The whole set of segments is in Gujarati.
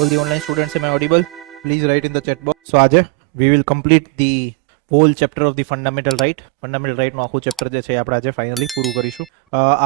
All the online students, am I audible? Please write in the chat box. So આજે we will complete the whole chapter of the fundamental right. Fundamental right નું આખું ચેપ્ટર જે છે આપણે આજે ફાઇનલી પૂરું કરીશું.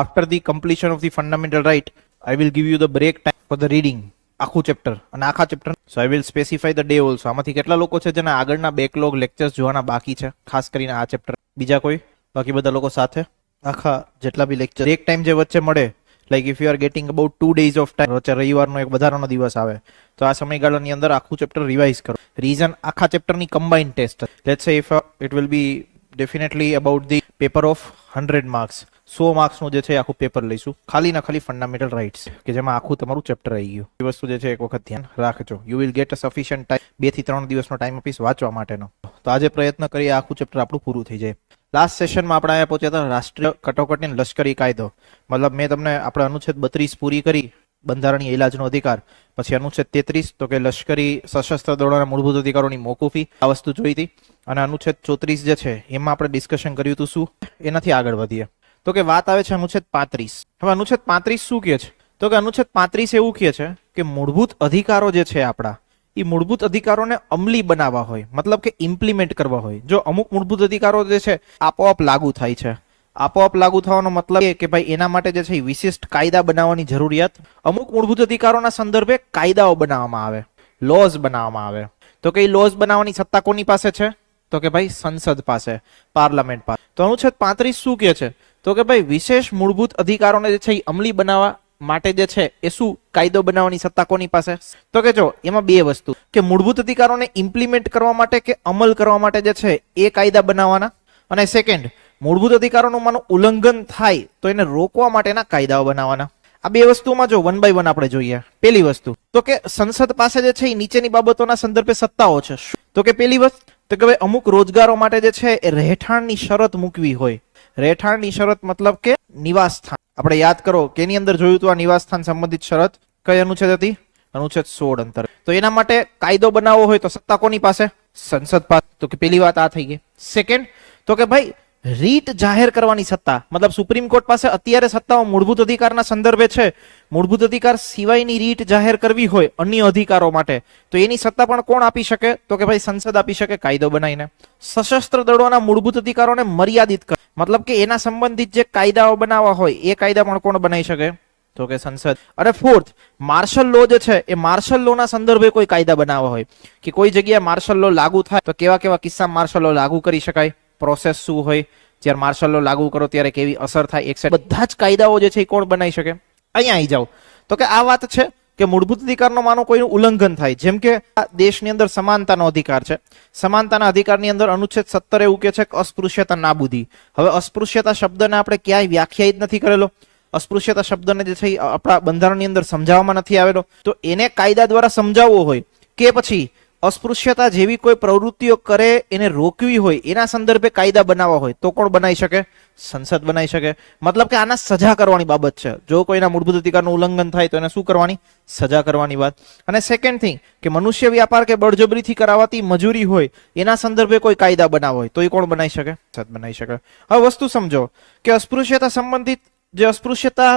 After the completion of the fundamental right, I will give you the break time for the reading. આખું ચેપ્ટર અને આખા chapter. So I will specify the day also. આમાંથી કેટલા લોકો છે જેના આગળના બેકલોગ લેક્ચર્સ જોવાના બાકી છે, ખાસ કરીને આ ચેપ્ટર? બીજા કોઈ? બાકી બધા લોકો સાથે આખા જેટલા બી લેક્ચર એક ટાઈમ જે વચ્ચે મળે, like if you are getting about 2 days of time, વચ્ચે રવિવારનો એક વધારાનો દિવસ આવે, તો આ સમયગાળાની અંદર આખું ચેપ્ટર રિવાઇઝ કરો. રીઝન આખા ચેપ્ટરની કમ્બાઇન્ડ ટેસ્ટ. લેટ્સ સે if it will be definitely about the paper of 100 marks, 100 માર્ક્સનું જે છે આખું પેપર લઈશું, ખાલી ના ખાલી ફંડામેન્ટલ રાઇટ્સ, કે જેમાં આખું તમારું ચેપ્ટર આવી ગયું. એ વસ્તુ જે છે એક વખત ધ્યાન રાખજો. You will get a sufficient time, 2 થી 3 દિવસનો ટાઈમ આપીશ વાંચવા માટેનો. તો આજે પ્રયત્ન કરીએ આખું ચેપ્ટર આપણું પૂરું થઈ જાય. લાસ્ટ સેશનમાં આપણે અહીંયા પહોંચ્યા હતા રાષ્ટ્રીય કટોકટી અને લશ્કરી કાયદો. મતલબ મેં તમને આપણે અનુચ્છેદ 32 પૂરી કરી, બંધારણીય ઇલાજનો અધિકાર. પછી અનુચ્છેદ 33 તો કે લશ્કરી સશસ્ત્ર દળોના મૂળભૂત અધિકારોની મોકૂફી, આ વસ્તુ જોઈ હતી. અને અનુચ્છેદ 34 જે છે એમાં આપણે ડિસ્કશન કર્યું હતું શું, એનાથી આગળ વધીએ તો કે વાત આવે છે અનુચ્છેદ 35. હવે અનુચ્છેદ 35 શું કહે છે? તો કે અનુચ્છેદ 35 એવું કહે છે કે મૂળભૂત અધિકારો જે છે આપણા, એ મૂળભૂત અધિકારોને અમલી બનાવવા હોય, મતલબ કે ઇમ્પ્લિમેન્ટ કરવા હોય. જો અમુક મૂળભૂત અધિકારો જે છે આપોઆપ લાગુ થાય છે, આપોઆપ લાગુ થવાનો મતલબ એ કે ભાઈ એના માટે જે છે વિશિષ્ટ કાયદા બનાવવાની જરૂરિયાત. અમુક મૂળભૂત અધિકારોના સંદર્ભે કાયદાઓ બનાવવામાં આવે, લોઝ બનાવવામાં આવે. તો કે લોઝ બનાવવાની સત્તા કોની પાસે છે? તો કે ભાઈ સંસદ પાસે, પાર્લામેન્ટ પાસે. તો અનુચ્છેદ 35 શું કહે છે? તો કે ભાઈ વિશેષ મૂળભૂત અધિકારોને જે છે એ અમલી બનાવવા માટે જે છે એ શું કાયદો બનાવવાની સત્તા કોની પાસે? તો કે જો એમાં બે વસ્તુ, કે મૂળભૂત અધિકારોને ઇમ્પ્લિમેન્ટ કરવા માટે કે અમલ કરવા માટે જે છે એ કાયદા બનાવવાના, અને સેકન્ડ મૂળભૂત અધિકારોનું માનું ઉલ્લંઘન થાય તો એને રોકવા માટેના કાયદાઓ બનાવવાના. આ બે વસ્તુમાં જો વન બાય વન આપણે જોઈએ. પહેલી વસ્તુ તો કે સંસદ પાસે જે છે એ નીચેની બાબતોના સંદર્ભે સત્તાઓ છે. તો કે પહેલી વસ્તુ તો કે ભાઈ અમુક રોજગારો માટે જે છે એ રહેઠાણની શરત મૂકવી હોય. રહેઠાણની શરત મતલબ કે નિવાસ સ્થાન. આપણે યાદ કરો કે એની અંદર જોયું હતું આ નિવાસ સ્થાન સંબંધિત શરત કઈ અનુચ્છેદ હતી? અનુચ્છેદ 16 અંતર. તો એના માટે કાયદો બનાવવો હોય તો સત્તા કોની પાસે? સંસદ પાસે. તો કે પેલી વાત આ થઈ ગઈ. સેકન્ડ તો કે ભાઈ રીટ જાહેર કરવાની સત્તા, મતલબ સુપ્રીમ કોર્ટ પાસે અત્યારે સત્તાઓ મૂળભૂત અધિકારના સંદર્ભે છે. મૂળભૂત અધિકાર સિવાયની રીટ જાહેર કરવી હોય અન્ય અધિકારો માટે, તો એની સત્તા પણ કોણ આપી શકે? તો કે ભાઈ સંસદ આપી શકે કાયદો બનાવીને. સશસ્ત્ર દળોના મૂળભૂત અધિકારોને મર્યાદિત કર, મતલબ કે એના સંબંધિત જે કાયદાઓ બનાવવા હોય એ કાયદા પણ કોણ બનાવી શકે? તો કે સંસદ. અને ફોર્થ માર્શલ લો જે છે એ માર્શલ લો ના સંદર્ભે કોઈ કાયદા બનાવવા હોય કે કોઈ જગ્યાએ માર્શલ લો લાગુ થાય તો કેવા કેવા કિસ્સામાં માર્શલ લો લાગુ કરી શકાય, પ્રોસેસ શું હોય, જ્યારે માર્શલ લો લાગુ કરો ત્યારે કેવી અસર થાય, એક સાઈડ બધા જ કાયદાઓ જે છે એ કોણ બનાવી શકે? અહીંયા આવી જાઓ તો કે આ વાત છે કે મૂળભૂત અધિકારનો માનો કોઈનું ઉલ્લંઘન થાય, જેમ કે આ દેશની અંદર સમાનતાનો અધિકાર છે. સમાનતાના અધિકારની અંદર અનુચ્છેદ 17 એવું કહે છે કે અસ્પૃશ્યતા નાબૂદી. હવે અસ્પૃશ્યતા શબ્દને આપણે ક્યાંય વ્યાખ્યાયિત નથી કરેલો. અસ્પૃશ્યતા શબ્દને જે છે આપણા બંધારણની અંદર સમજાવવામાં નથી આવેલો. તો એને કાયદા દ્વારા સમજાવવો હોય કે પછી અસ્પૃશ્યતા જેવી કોઈ પ્રવૃત્તિઓ કરે એને રોકવી હોય એના સંદર્ભે કાયદા બનાવવા હોય તો કોણ બનાવી શકે? સંસદ બનાવી શકે. મતલબ કે આના સજા કરવાની બાબત છે. જો કોઈના મૂળભૂત અધિકારનું ઉલ્લંઘન થાય તો એને શું કરવાની? સજા કરવાની વાત. અને સેકન્ડ થિંગ કે મનુષ્ય વ્યાપાર કે બળજબરીથી કરાવાતી મજૂરી હોય એના સંદર્ભે કોઈ કાયદા બનાવવા હોય તો એ કોણ બનાવી શકે? સંસદ બનાવી શકે. હવે વસ્તુ સમજો કે અસ્પૃશ્યતા સંબંધિત જે અસ્પૃશ્યતા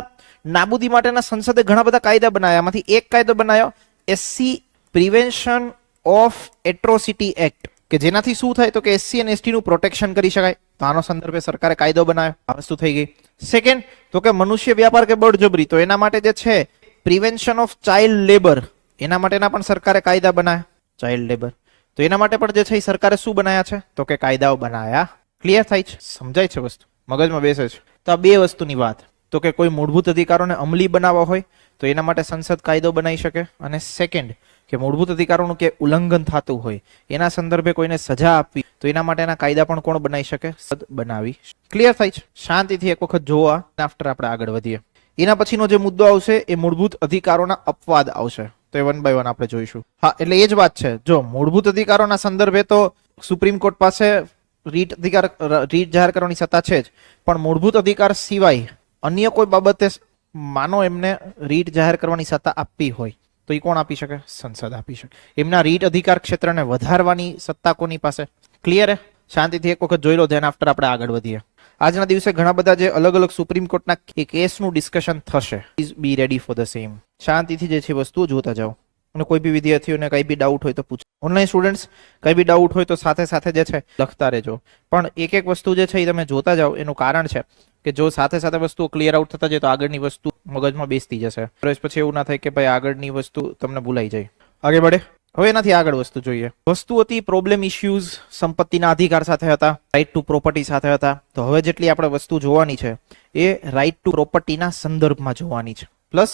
નાબૂદી માટેના સંસદે ઘણા બધા કાયદા બનાવ્યા. એમાંથી એક કાયદો બનાવ્યો SC prevention of atrocity act, કે જેનાથી શું થાય તો કે એસસી અને એસટી નું પ્રોટેક્શન કરી શકાય. તો આનો સંદર્ભે સરકારે કાયદો બનાવ્યો. આ વસ્તુ થઈ ગઈ. સેકન્ડ તો કે મનુષ્ય વ્યાપાર કે બળજબરી, તો એના માટે જે છે પ્રિવેન્શન ઓફ ચાઇલ્ડ લેબર, એના માટેના પણ સરકારે કાયદા બનાવ્યા. ચાઇલ્ડ લેબર, તો એના માટે પણ જે છે સરકારે શું બનાવ્યા છે? તો કે કાયદાઓ બનાવ્યા. ક્લિયર થાય છે? સમજાય છે? વસ્તુ મગજમાં બેસે છે? તો આ બે વસ્તુની વાત. તો કે કોઈ મૂળભૂત અધિકારોને અમલી બનાવવા હોય તો એના માટે સંસદ કાયદો બનાવી શકે. અને સેકન્ડ કે મૂળભૂત અધિકારોનું કે ઉલ્લંઘન થતું હોય એના સંદર્ભે કોઈને સજા આપવી તો એના માટેના કાયદા પણ કોણ બનાવી શકે? સંસદ બનાવી. ક્લિયર થાય છે? શાંતિથી એક વખત જોવા, આફ્ટર આપણે આગળ વધીએ. એના પછીનો જે મુદ્દો આવશે એ મૂળભૂત અધિકારોના અપવાદ આવશે. તો એ વન બાય વન આપણે જોઈશું. હા, એટલે એ જ વાત છે. જો મૂળભૂત અધિકારોના સંદર્ભે તો સુપ્રીમ કોર્ટ પાસે રીટ જાહેર કરવાની સત્તા છે જ, પણ મૂળભૂત અધિકાર સિવાય અન્ય કોઈ બાબતે માનો એમને રીટ જાહેર કરવાની સત્તા આપવી હોય તો એ કોણ આપી શકે? સંસદ આપી શકે. એમના રીટ અધિકાર ક્ષેત્રને વધારવાની સત્તા કોની પાસે? ક્લિયર? શાંતિથી એક વખત જોઈ લો, ધ્યાન આફ્ટર આપણે આગળ વધીએ. આજના દિવસે ઘણા બધા જે અલગ અલગ સુપ્રીમ કોર્ટના કેસનું ડિસ્કશન થશે. Please be ready for the same. શાંતિથી જે છે વસ્તુઓ જોતા જાઓ. અને કોઈ બી વિદ્યાર્થીઓને કઈ બી ડાઉટ હોય તો પૂછો. ઓનલાઈન સ્ટુડન્ટ્સ કઈ બી ડાઉટ હોય તો સાથે સાથે જે છે લખતા રહેજો. પણ એક એક વસ્તુ જે છે એ તમે જોતા જાઓ. એનું કારણ છે કે જો સાથે સાથે વસ્તુઓ ક્લિયર આઉટ થતા જાય તો આગળની વસ્તુ મગજમાં બેસતી જશે. પછી એવું ના થાય કે ભાઈ આગળની વસ્તુ તમને ભૂલાઈ જાય. આગળ बढ़े. હવે એનાથી આગળ વસ્તુ જોઈએ. વસ્તુ હતી પ્રોબ્લેમ ઇશ્યુઝ સંપત્તિના અધિકાર સાથે હતા, રાઇટ ટુ પ્રોપર્ટી સાથે હતા. તો હવે જેટલી આપણે વસ્તુ જોવાની છે એ રાઇટ ટુ પ્રોપર્ટીના સંદર્ભમાં જોવાની છે, પ્લસ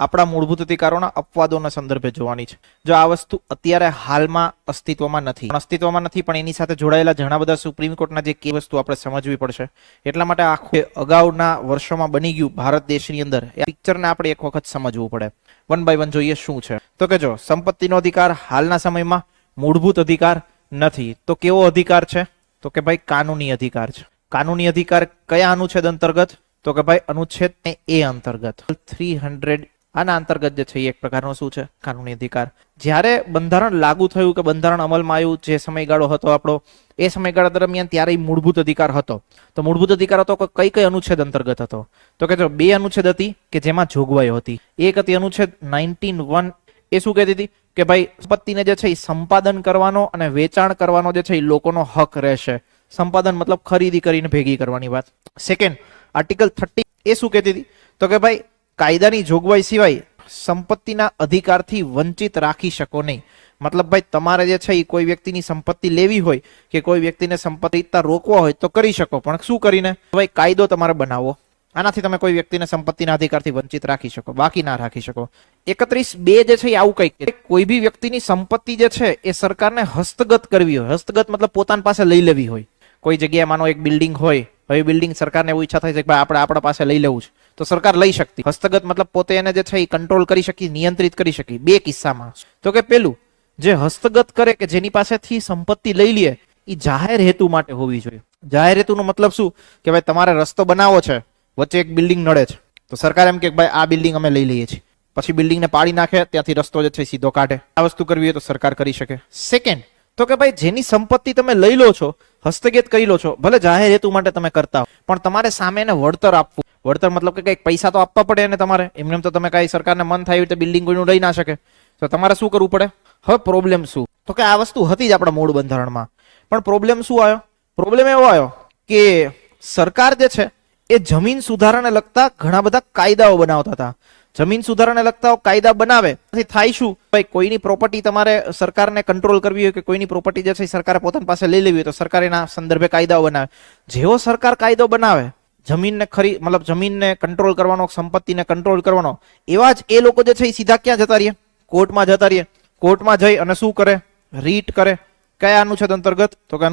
આપણા મૂળભૂત અધિકારોના અપવાદોના સંદર્ભે જોવાની છે. જો આ વસ્તુ અત્યારે હાલમાં અસ્તિત્વમાં નથી પણ એની સાથે જોડાયેલા ઘણા બધા સુપ્રીમ કોર્ટના જે કે વસ્તુ આપણે સમજવી પડશે. એટલા માટે આખું અગાઉના વર્ષોમાં બની ગયું ભારત દેશની અંદર એ પિક્ચરને આપણે એક વખત સમજવું પડે. વન બાય વન જોઈએ શું છે. તો કે જો સંપત્તિનો અધિકાર હાલના સમયમાં મૂળભૂત અધિકાર નથી. તો કેવો અધિકાર છે? તો કે ભાઈ કાનૂની અધિકાર છે. કાનૂની અધિકાર કયા અનુચ્છેદ અંતર્ગત? તો કે ભાઈ અનુચ્છેદ એ અંતર્ગત 300 આના અંતર્ગત જે છે એ એક પ્રકારનો શું છે? કાનૂની અધિકાર. જ્યારે બંધારણ લાગુ થયું કે બંધારણ અમલમાં આવ્યું, જે સમયગાળો હતો આપણો, એ સમયગાળા દરમિયાન ત્યારે મૂળભૂત અધિકાર હતો. તો મૂળભૂત અધિકાર હતો કઈ કઈ અનુચ્છેદ અંતર્ગત હતો? તો કે જો બે અનુચ્છેદ હતી કે જેમાં જોગવાઈઓ હતી. એક હતી અનુચ્છેદ 19(1). એ શું કહેતી હતી કે ભાઈ સંપત્તિને જે છે એ સંપાદન કરવાનો અને વેચાણ કરવાનો જે છે એ લોકોનો હક રહેશે. સંપાદન મતલબ ખરીદી કરીને ભેગી કરવાની વાત. સેકન્ડ આર્ટિકલ 30 એ શું કહેતી હતી? તો કે ભાઈ કાયદાની જોગવાઈ સિવાય સંપત્તિના અધિકારથી વંચિત રાખી શકો નહીં. મતલબ ભાઈ તમારે જે છે એ કોઈ વ્યક્તિની સંપત્તિ લેવી હોય કે કોઈ વ્યક્તિને સંપત્તિ રોકવા હોય તો કરી શકો, પણ શું કરીને? ભાઈ કાયદો તમારે બનાવો. આનાથી તમે કોઈ વ્યક્તિને સંપત્તિના અધિકારથી વંચિત રાખી શકો, બાકી ના રાખી શકો. 31(2) જે છે એ આવું કંઈક, કોઈ બી વ્યક્તિની સંપત્તિ જે છે એ સરકારને હસ્તગત કરવી હોય. હસ્તગત મતલબ પોતાની પાસે લઈ લેવી હોય. કોઈ જગ્યાએ માનો એક બિલ્ડિંગ હોય, હવે બિલ્ડિંગ સરકારને એવું ઈચ્છા થાય છે કે ભાઈ આપણે આપણા પાસે લઈ લેવું છે, તો સરકાર લઈ શકતી. હસ્તગત મતલબ પોતે એને જે છે એ કંટ્રોલ કરી શકી, નિયંત્રિત કરી શકી. બે કિસ્સામાં. તો કે પેલું જે હસ્તગત કરે કે જેની પાસેથી સંપત્તિ લઈ લે એ જાહેર હેતુ માટે હોવી જોઈએ. જાહેર હેતુનો મતલબ શું? કે ભાઈ તમારે રસ્તો બનાવવો છે, વચ્ચે એક બિલ્ડિંગ નડે છે, તો સરકાર એમ કે ભાઈ આ બિલ્ડિંગ અમે લઈ લઈએ છીએ. પછી બિલ્ડિંગને પાડી નાખે, ત્યાંથી રસ્તો જે છે સીધો કાઢે. આ વસ્તુ કરવી હોય તો સરકાર કરી શકે. સેકન્ડ તો કે ભાઈ જેની સંપત્તિ તમે લઈ લો છો, હસ્તગત કરી લો છો, ભલે જાહેર હેતુ માટે તમે કરતા હો, પણ તમારે સામે એને વળતર આપવું. વળતર મતલબ કે કઈક પૈસા તો આપવા પડે ને તમારે. એમને તો તમે કઈ સરકારને મન થાય તો બિલ્ડિંગ કોઈનું લઈ ના શકે, તો તમારે શું કરવું પડે? હવે પ્રોબ્લેમ શું? તો કે આ વસ્તુ હતી જ આપણા મૂળ બંધારણમાં, પણ પ્રોબ્લેમ શું આવ્યો? પ્રોબ્લેમ એવો આવ્યો કે સરકાર જે છે એ જમીન સુધારાને લગતા ઘણા બધા કાયદાઓ બનાવતા હતા. જમીન સુધારાને લગતા કાયદા બનાવે, થાય શું? ભાઈ કોઈની પ્રોપર્ટી તમારે સરકારને કંટ્રોલ કરવી હોય કે કોઈની પ્રોપર્ટી જે છે સરકારે પોતાની પાસે લઈ લેવી હોય તો સરકાર એના સંદર્ભે કાયદાઓ બનાવે. જેવો સરકાર કાયદો બનાવે જમીનને મતલબ જમીનને કંટ્રોલ કરવાનો, સંપત્તિને કંટ્રોલ કરવાનો, એવા જ એ લોકો જે છે એ સીધા ક્યાં જતા રહીએ? કોર્ટમાં જતા રહીએ. કોર્ટમાં જઈ અને શું કરે? રીટ કરે. કયા અનુચ્છેદ અંતર્ગત? તો કે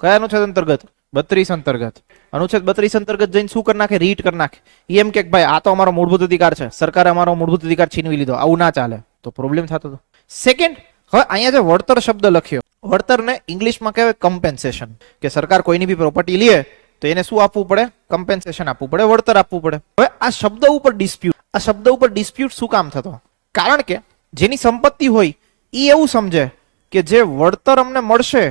કયા અનુચ્છેદ અંતર્ગત? 32 અંતર્ગત. અનુચ્છેદ 32 અંતર્ગત જઈને શું કરી નાખે? રીટ કરી નાખે. એમ કે ભાઈ આ તો અમારો મૂળભૂત અધિકાર છે, સરકારે અમારો મૂળભૂત અધિકાર છીનવી લીધો, આવું ના ચાલે. તો પ્રોબ્લેમ થતો હતો. સેકન્ડ, હવે અહીંયા જે વળતર શબ્દ લખ્યો, વળતરને ઇંગ્લિશમાં કહેવાય કમ્પેન્સેશન. કે સરકાર કોઈની બી પ્રોપર્ટી લે તો એને શું આપવું પડે? કમ્પેન્સેશન આપવું પડે, વળતર આપવું પડે. હવે આ શબ્દ ઉપર ડિસ્પ્યુટ શું કામ થતો? કારણ કે જેની સંપત્તિ હોય એ એવું સમજે કે જે વળતર અમને મળશે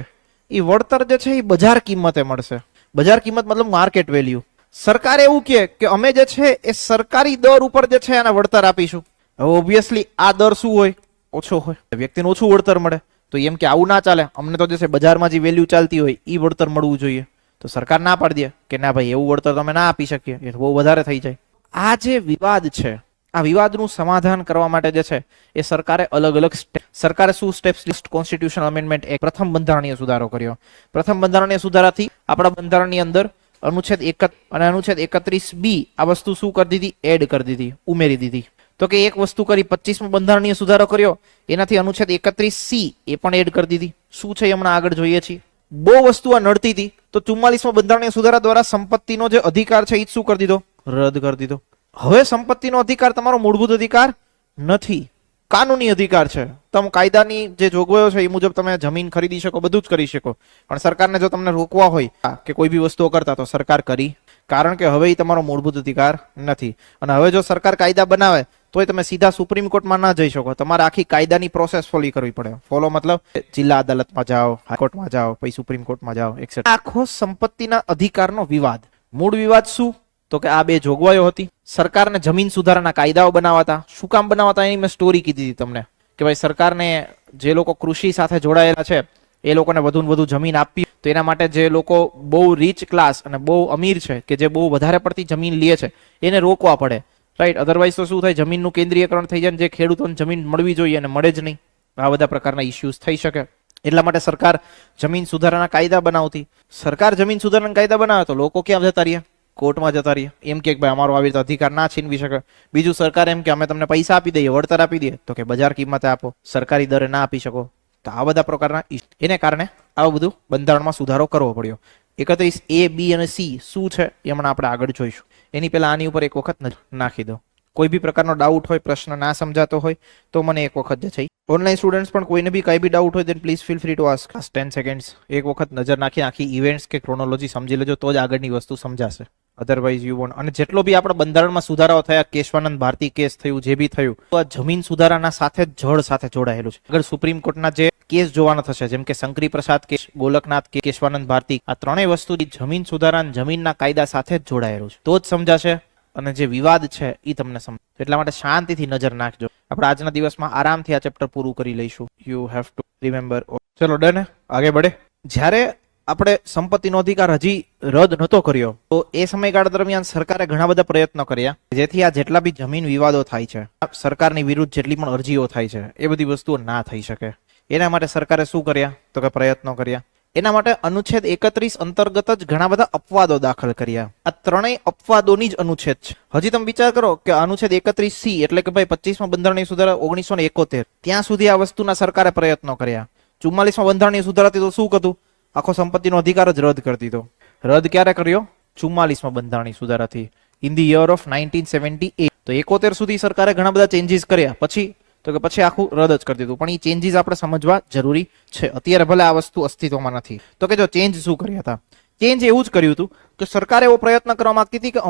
એ વળતર જે છે એ બજાર કિંમતે મળશે. બજાર કિંમત મતલબ માર્કેટ વેલ્યુ. સરકાર એવું કે અમે જે છે એ સરકારી દર ઉપર જે છે એને વળતર આપીશું. હવે ઓબ્વિયસલી આ દર શું હોય? ઓછો હોય. વ્યક્તિને ઓછું વળતર મળે તો એમ કે આવું ના ચાલે, અમને તો જે છે બજારમાં જે વેલ્યુ ચાલતી હોય એ વળતર મળવું જોઈએ. તો સરકાર ના પાડી દે કે ના ભાઈ એવું વળતર તમે ના આપી શકીએ, એ બહુ વધારે થઈ જાય. આ જે વિવાદ છે, આ વિવાદનું સમાધાન કરવા માટે જે છે એ સરકારે અલગ અલગ સરકારે શું સ્ટેપ્સ લિસ્ટ? કોન્સ્ટિટ્યુશનલ અમેન્ડમેન્ટ એક પ્રથમ બંધારણીય સુધારો કર્યો. પ્રથમ બંધારણીય સુધારાથી આપણા બંધારણની અંદર અનુચ્છેદ 1 અને અનુચ્છેદ 31(b) આ વસ્તુ શું કરી દીધી? એડ કરી દીધી, ઉમેરી દીધી. તો કે એક વસ્તુ કરી, 25મો બંધારણીય સુધારો કર્યો, એનાથી અનુચ્છેદ 31(c) એ પણ એડ કરી દીધી. શું છે હમણાં આગળ જોઈએ છીએ. બહુ વસ્તુ આ નડતી હતી તો 44મો બંધારણીય સુધારા દ્વારા સંપત્તિનો જે અધિકાર છે એ શું કરી દીધો? રદ કરી દીધો. હવે સંપત્તિનો અધિકાર તમારો મૂળભૂત અધિકાર નથી, કાનૂની અધિકાર છે. તમે કાયદાની જે જોગવાઈઓ છે એ મુજબ તમે જમીન ખરીદી શકો, બધું જ કરી શકો, પણ સરકારને જો તમને રોકવા હોય કે કોઈ બી વસ્તુઓ કરતા તો સરકાર કરી, કારણ કે હવે એ તમારો મૂળભૂત અધિકાર નથી. અને હવે જો સરકાર કાયદા બનાવે તોય તમે સીધા સુપ્રીમ કોર્ટમાં ના જઈ શકો, તમારે આખી કાયદાની પ્રોસેસ ફોલો કરવી પડે. ફોલો મતલબ જિલ્લા અદાલતમાં જાઓ, હાઈકોર્ટમાં જાઓ, પછી સુપ્રીમ કોર્ટમાં જાઓ, એક્સેટ્રા. આખો સંપત્તિના અધિકારનો વિવાદ. મૂળ વિવાદ શું? તો કે આ બે જોગવાઈઓ હતી. સરકારને જમીન સુધારાના કાયદાઓ બનાવતા. શું કામ બનાવતા? એની મેં સ્ટોરી કીધી હતી તમને કે ભાઈ સરકારને જે લોકો કૃષિ સાથે જોડાયેલા છે એ લોકોને વધુ ને વધુ જમીન આપવી, તો એના માટે જે લોકો બહુ રીચ ક્લાસ અને બહુ અમીર છે કે જે બહુ વધારે પડતી જમીન લે છે એને રોકવા પડે, રાઈટ. અધરવાઇઝ તો શું થાય, જમીનનું કેન્દ્રીયકરણ થઈ જાય ને જે ખેડૂતોને જમીન મળવી જોઈએ અને મળે જ નહીં. આ બધા પ્રકારના ઇસ્યુઝ થઈ શકે. એટલા માટે સરકાર જમીન સુધારાના કાયદા બનાવતી. સરકાર જમીન સુધારાના કાયદા બનાવે તો લોકો ક્યાં જતા રહ્યા? કોર્ટમાં જતા રહ્યા. એમ કે ભાઈ અમારો આવી રીતે અધિકાર ના છીનવી શકે. બીજું સરકાર એમ કે અમે તમને પૈસા આપી દઈએ, વળતર આપી દઈએ, તો કે બજાર કિંમતે આપો, સરકારી દરે ના આપી શકો. તો આ બધા પ્રકારના એને કારણે આવું બધું બંધારણમાં સુધારો કરવો પડ્યો. 31A, B અને C શું છે એ હમણાં આપણે આગળ જોઈશું. એની પહેલા આની ઉપર એક વખત નજર નાખી દો. કોઈ બી પ્રકારનો ડાઉટ હોય, પ્રશ્ન ના સમજાતો હોય તો મને એક વખત જે છે ઓનલાઈન સ્ટુડન્ટ્સ પણ કોઈને બી કઈ બી ડાઉટ હોય then please feel free to ask. 10 seconds એક વખત નજર નાખી આખી ઇવેન્ટ્સ કે ક્રોનોલોજી સમજી લેજો તો જ આગળની વસ્તુ સમજાશે. Otherwise you want. અને જેટલો બી આપણા બંધારણમાં સુધારાઓ થયા, કેશવાનંદ ભારતી કેસ થયું, જે બી થયું, તો આ જમીન સુધારાના સાથે જળ સાથે જોડાયેલું છે. આગળ સુપ્રીમ કોર્ટના જે કેસ જોવાના થશે, જેમ કે શંકરી પ્રસાદ કેસ, ગોલકનાથ કેસ, કેશવાનંદ ભારતી, આ ત્રણેય વસ્તુ જમીન સુધારા જમીનના કાયદા સાથે જ જોડાયેલું છે. તો જ સમજાશે અને જે વિવાદ છે એ તમને સમજ. એટલા માટે શાંતિથી નજર નાખજો. આપણે આજના દિવસમાં આરામથી આ ચેપ્ટર પૂરું કરી લઈશું. You have to remember. ચલો ડન, આગે બઢે. જ્યારે આપણે સંપત્તિનો અધિકાર હજી રદ નહોતો કર્યો તો એ સમયગાળા દરમિયાન સરકારે ઘણા બધા પ્રયત્નો કર્યા જેથી આ જેટલા બી જમીન વિવાદો થાય છે, સરકારની વિરુદ્ધ જેટલી પણ અરજીઓ થાય છે, એ બધી વસ્તુઓ ના થઈ શકે. એના માટે સરકારે શું કર્યા તો કે પ્રયત્નો કર્યા. એના માટે અનુચ્છેદ 31 અંતર્ગત જ ઘણા બધા અપવાદો દાખલ કર્યા. આ ત્રણેય અપવાદોની જ અનુચ્છેદ છે. હજી તમે વિચાર કરો કે અનુચ્છેદ 31C એટલે કે ભાઈ 25માં બંધારણીય સુધારા 1971, ત્યાં સુધી આ વસ્તુના સરકારે પ્રયત્નો કર્યા. 44માં બંધારણીય સુધારાથી તો શું હતું, આખો સંપત્તિનો અધિકાર જ રદ કરી દીધો. રદ ક્યારે કર્યો? 44માં બંધારણીય સુધારાથી, ઇન ધી યર ઓફ 1978. તો 71 સુધી સરકારે ઘણા બધા ચેન્જીસ કર્યા. પછી તો કે પછી આખું રદ જ કરી દીધું. પણ એ ચેન્જીસ આપણે સમજવા જરૂરી છે. અત્યારે ભલે આ વસ્તુ અસ્તિત્વમાં નથી. તો કે જો ચેન્જ શું કર્યા હતા, ચેન્જ એવું જ કર્યું હતું કે સરકારે એવો પ્રયત્ન કરવા માંગતી હતી કે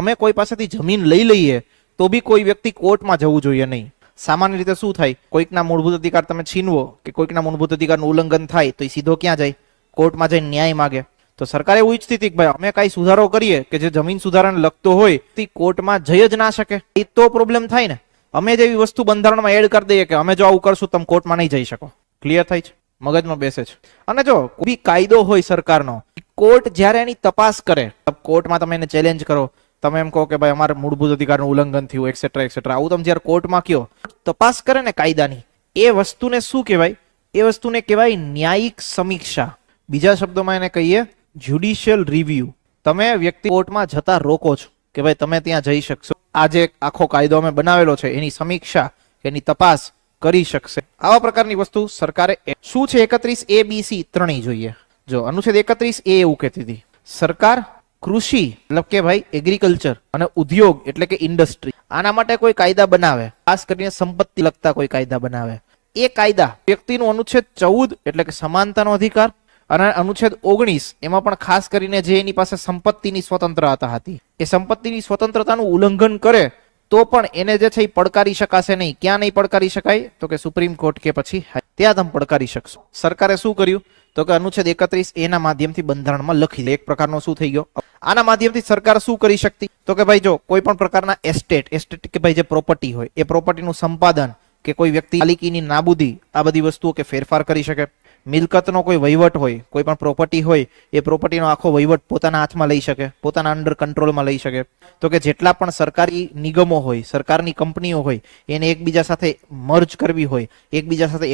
અમે કોઈ પાસેથી જમીન લઈ લઈએ તો બી કોઈ વ્યક્તિ કોર્ટમાં જવું જોઈએ નહીં. સામાન્ય રીતે શું થાય, કોઈકના મૂળભૂત અધિકાર તમે છીનવો કે કોઈકના મૂળભૂત અધિકારનું ઉલ્લંઘન થાય તો એ સીધો ક્યાં જાય? કોર્ટમાં જઈને ન્યાય માગે. તો સરકારે એવું ઈચ્છતી હતી કે ભાઈ અમે કઈ સુધારો કરીએ કે જે જમીન સુધારાને લગતો હોય તે કોર્ટમાં જઈ જ ના શકે. એ તો પ્રોબ્લેમ થાય ને. અમે જેવી વસ્તુ બંધારણમાં એડ કરી દઈએ કે અમે જો આવું કરશું તમે કોર્ટમાં નહીં જઈ શકો. ક્લિયર થાય છે? મગજમાં બેસે છે. અને જો કોઈ કાયદો હોય સરકારનો, કોર્ટ જ્યારે એની તપાસ કરે, કોર્ટમાં તમે એને ચેલેન્જ કરો, તમે એમ કહો કે ભાઈ અમારા મૂળભૂત અધિકારનું ઉલ્લંઘન થયું એક્સેટ્રા એક્સેટ્રા, આવું તમે જ્યારે કોર્ટમાં કહો, તપાસ કરે ને કાયદાની, એ વસ્તુને શું કહેવાય? એ વસ્તુને કહેવાય ન્યાયિક સમીક્ષા. બીજા શબ્દોમાં એને કહીએ જ્યુડિશિયલ રિવ્યુ. તમે વ્યક્તિ કોર્ટમાં જતા રોકો છો કે ભાઈ તમે ત્યાં જઈ શકશો. આ જે આખો કાયદો અમે બનાવેલો છે એની સમીક્ષા, એની તપાસ કરી શકશે. આવા પ્રકારની વસ્તુ સરકારે શું છે 31A, B, C ત્રણેય જોઈએ. જો અનુચ્છેદ 31A એવું કહેતી હતી સરકાર કૃષિ મતલબ કે ભાઈ એગ્રીકલ્ચર અને ઉદ્યોગ એટલે કે ઇન્ડસ્ટ્રી, આના માટે કોઈ કાયદા બનાવે, ખાસ કરીને સંપત્તિ લગતા કોઈ કાયદા બનાવે. એ કાયદા વ્યક્તિનું અનુચ્છેદ 14 એટલે કે સમાનતાનો અધિકાર અને અનુચ્છેદ 19 એમાં પણ ખાસ કરીને જે એની પાસે સંપત્તિની સ્વતંત્રતા હતી, એ સંપત્તિની સ્વતંત્રતાનું ઉલ્લંઘન કરે તો પણ એને જે છે એ પડકારી શકાશે નહીં. ક્યાં નહીં પડકારી શકાય તો કે સુપ્રીમ કોર્ટ કે પછી ત્યાં તમે પડકારી શકશો. સરકારે શું કર્યું તો કે અનુચ્છેદ 31A ના માધ્યમથી બંધારણમાં લખી લે. એક પ્રકારનો શું થઈ ગયો, આના માધ્યમથી સરકાર શું કરી શકતી તો કે ભાઈ જો કોઈ પણ પ્રકારના એસ્ટેટ કે ભાઈ જે પ્રોપર્ટી હોય એ પ્રોપર્ટીનું સંપાદન કે કોઈ વ્યક્તિ માલિકીની નાબૂદી, આ બધી વસ્તુઓ કે ફેરફાર કરી શકે. મિલકતનો કોઈ વહીવટ હોય, કોઈ પણ પ્રોપર્ટી હોય, એ પ્રોપર્ટીનો આખો વહીવટ પોતાના હાથમાં લઈ શકે, પોતાના અંડર કંટ્રોલમાં લઈ શકે. તો કે જેટલા પણ સરકારી નિગમો હોય, સરકારની કંપનીઓ હોય, એને એકબીજા સાથે મર્જ કરવી હોય, એકબીજા સાથે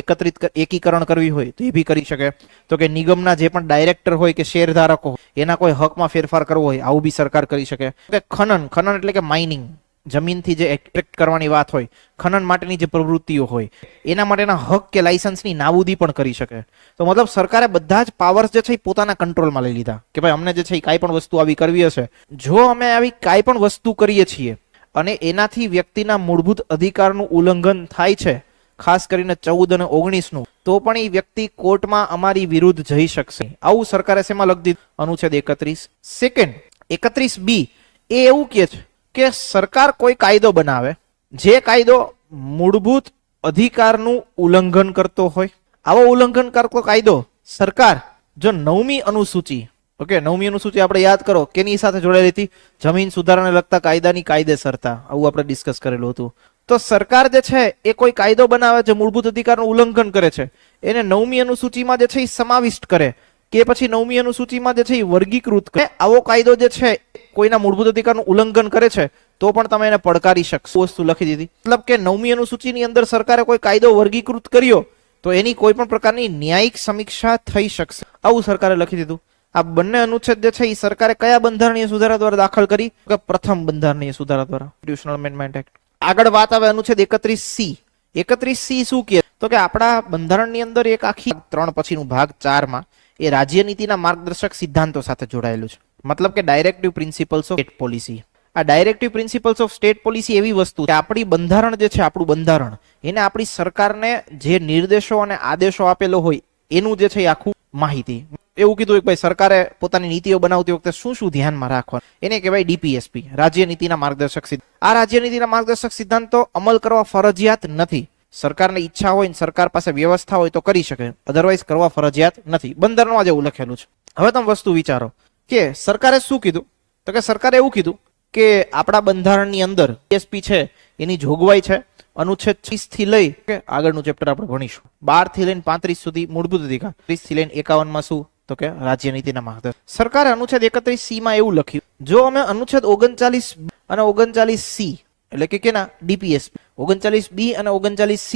એકીકરણ કરવી હોય તો એ બી કરી શકે. તો કે નિગમના જે પણ ડાયરેક્ટર હોય કે શેરધારકો હોય એના કોઈ હકમાં ફેરફાર કરવો હોય આવું બી સરકાર કરી શકે. કે ખનન એટલે કે માઇનિંગ, જમીનથી જે એક્ટ્રેક્ટ કરવાની વાત હોય, ખનન માટેની જે પ્રવૃત્તિઓ હોય એના માટેના હક કે લાયસન્સની નાબૂદી પણ કરી શકે. તો મતલબ સરકારે બધા જ પાવર્સ જે છે એ પોતાના કંટ્રોલમાં લઈ લીધા કે ભાઈ અમને જે છે કાંઈ પણ વસ્તુ આવી કરવી હશે, જો અમે આવી કાંઈ પણ વસ્તુ કરીએ છીએ અને એનાથી વ્યક્તિના મૂળભૂત અધિકારનું ઉલ્લંઘન થાય છે, ખાસ કરીને 14 અને 19નું, તો પણ એ વ્યક્તિ કોર્ટમાં અમારી વિરુદ્ધ જઈ શકશે. આવું સરકારે શેમાં લખી દીધું? અનુચ્છેદ 31. સેકન્ડ 31B એ એવું કહે છે કે સરકાર કોઈ કાયદો બનાવે જે કાયદો મૂળભૂત અધિકારનું ઉલ્લંઘન કરતો હોય, આવો ઉલ્લંઘન કરતો કાયદો સરકાર જો 9મી અનુસૂચિ, ઓકે 9મી અનુસૂચિ આપણે યાદ કરો કેની સાથે જોડાયેલી હતી? જમીન સુધારાને લગતા કાયદાની કાયદેસરતા. આવું આપણે ડિસ્કસ કરેલું હતું. તો સરકાર જે છે એ કોઈ કાયદો બનાવે છે મૂળભૂત અધિકારનું ઉલ્લંઘન કરે છે, એને 9મી અનુસૂચિમાં જે છે એ સમાવિષ્ટ કરે કે પછી 9મી અનુસૂચિમાં જે છે એ વર્ગીકૃત કરે. આવો કાયદો જે છે કોઈના મૂળભૂત અધિકારનું ઉલ્લંઘન કરે છે તો પણ તમે એને પડકારી શકશો. વસ્તુ લખી દીધી. મતલબ કે 9મી અનુસૂચિની અંદર સરકારે કોઈ કાયદો વર્ગીકૃત કર્યો તો એની કોઈ પણ પ્રકારની ન્યાયિક સમીક્ષા થઈ શકશે, આવું સરકારે લખી દીધું. આ બંને અનુચ્છેદ જે છે એ સરકારે કયા બંધારણીય સુધારા દ્વારા દાખલ કરી? કે પ્રથમ બંધારણીય સુધારા દ્વારા, કોન્સ્ટિટ્યુશનલ અમેન્ડમેન્ટ એક્ટ. આગળ વાત આવે અનુચ્છેદ 31C. 31C શું કહે? તો કે આપણા બંધારણની અંદર એક આખી 3 પછીનું ભાગ 4 માં એ રાજ્ય નીતિના માર્ગદર્શક સિદ્ધાંતો સાથે જોડાયેલું છે. મતલબ કે directive principles of state policy. આ directive principles of state policy એવી વસ્તુ છે, આપણી બંધારણ જે છે, આપણું બંધારણ, એને આપણી સરકારને જે નિર્દેશો અને આદેશો આપેલો હોય એનું જે છે એ આખું માહિતી. એવું કીધું કે ભાઈ સરકારે પોતાની નીતિઓ બનાવતી વખતે શું શું ધ્યાનમાં રાખવાનું, એને કહેવાય ડીપીએસપી, રાજ્ય નીતિના માર્ગદર્શક સિદ્ધાંત. આ રાજ્ય નીતિના માર્ગદર્શક સિદ્ધાંતો અમલ કરવા ફરજિયાત નથી. સરકારને ઈચ્છા હોય ને સરકાર પાસે વ્યવસ્થા હોય તો કરી શકે, અધરવાઇઝ કરવા ફરજિયાત નથી. બંધારણમાં જેવું લખેલું છે. હવે તમે વસ્તુ વિચારો કે સરકારે શું કીધું? તો કે સરકારે એવું કીધું કે આપણા બંધારણની અંદર ડીપીએસપી છે એની જોગવાઈ છે અનુચ્છેદ 30 થી લઈ કે આગળનું ચેપ્ટર આપણે ભણીશું 12 થી લઈને 35 સુધી મૂળભૂત અધિકાર, 30 થી લઈને 51 માં શું? તો કે રાજ્ય નીતિના માર્ગદર્શક. સરકારે અનુચ્છેદ 31C માં એવું લખ્યું, જો અમે અનુચ્છેદ 39 અને 39C એટલે કે કેના ડીપીએસપી 39B અને 39C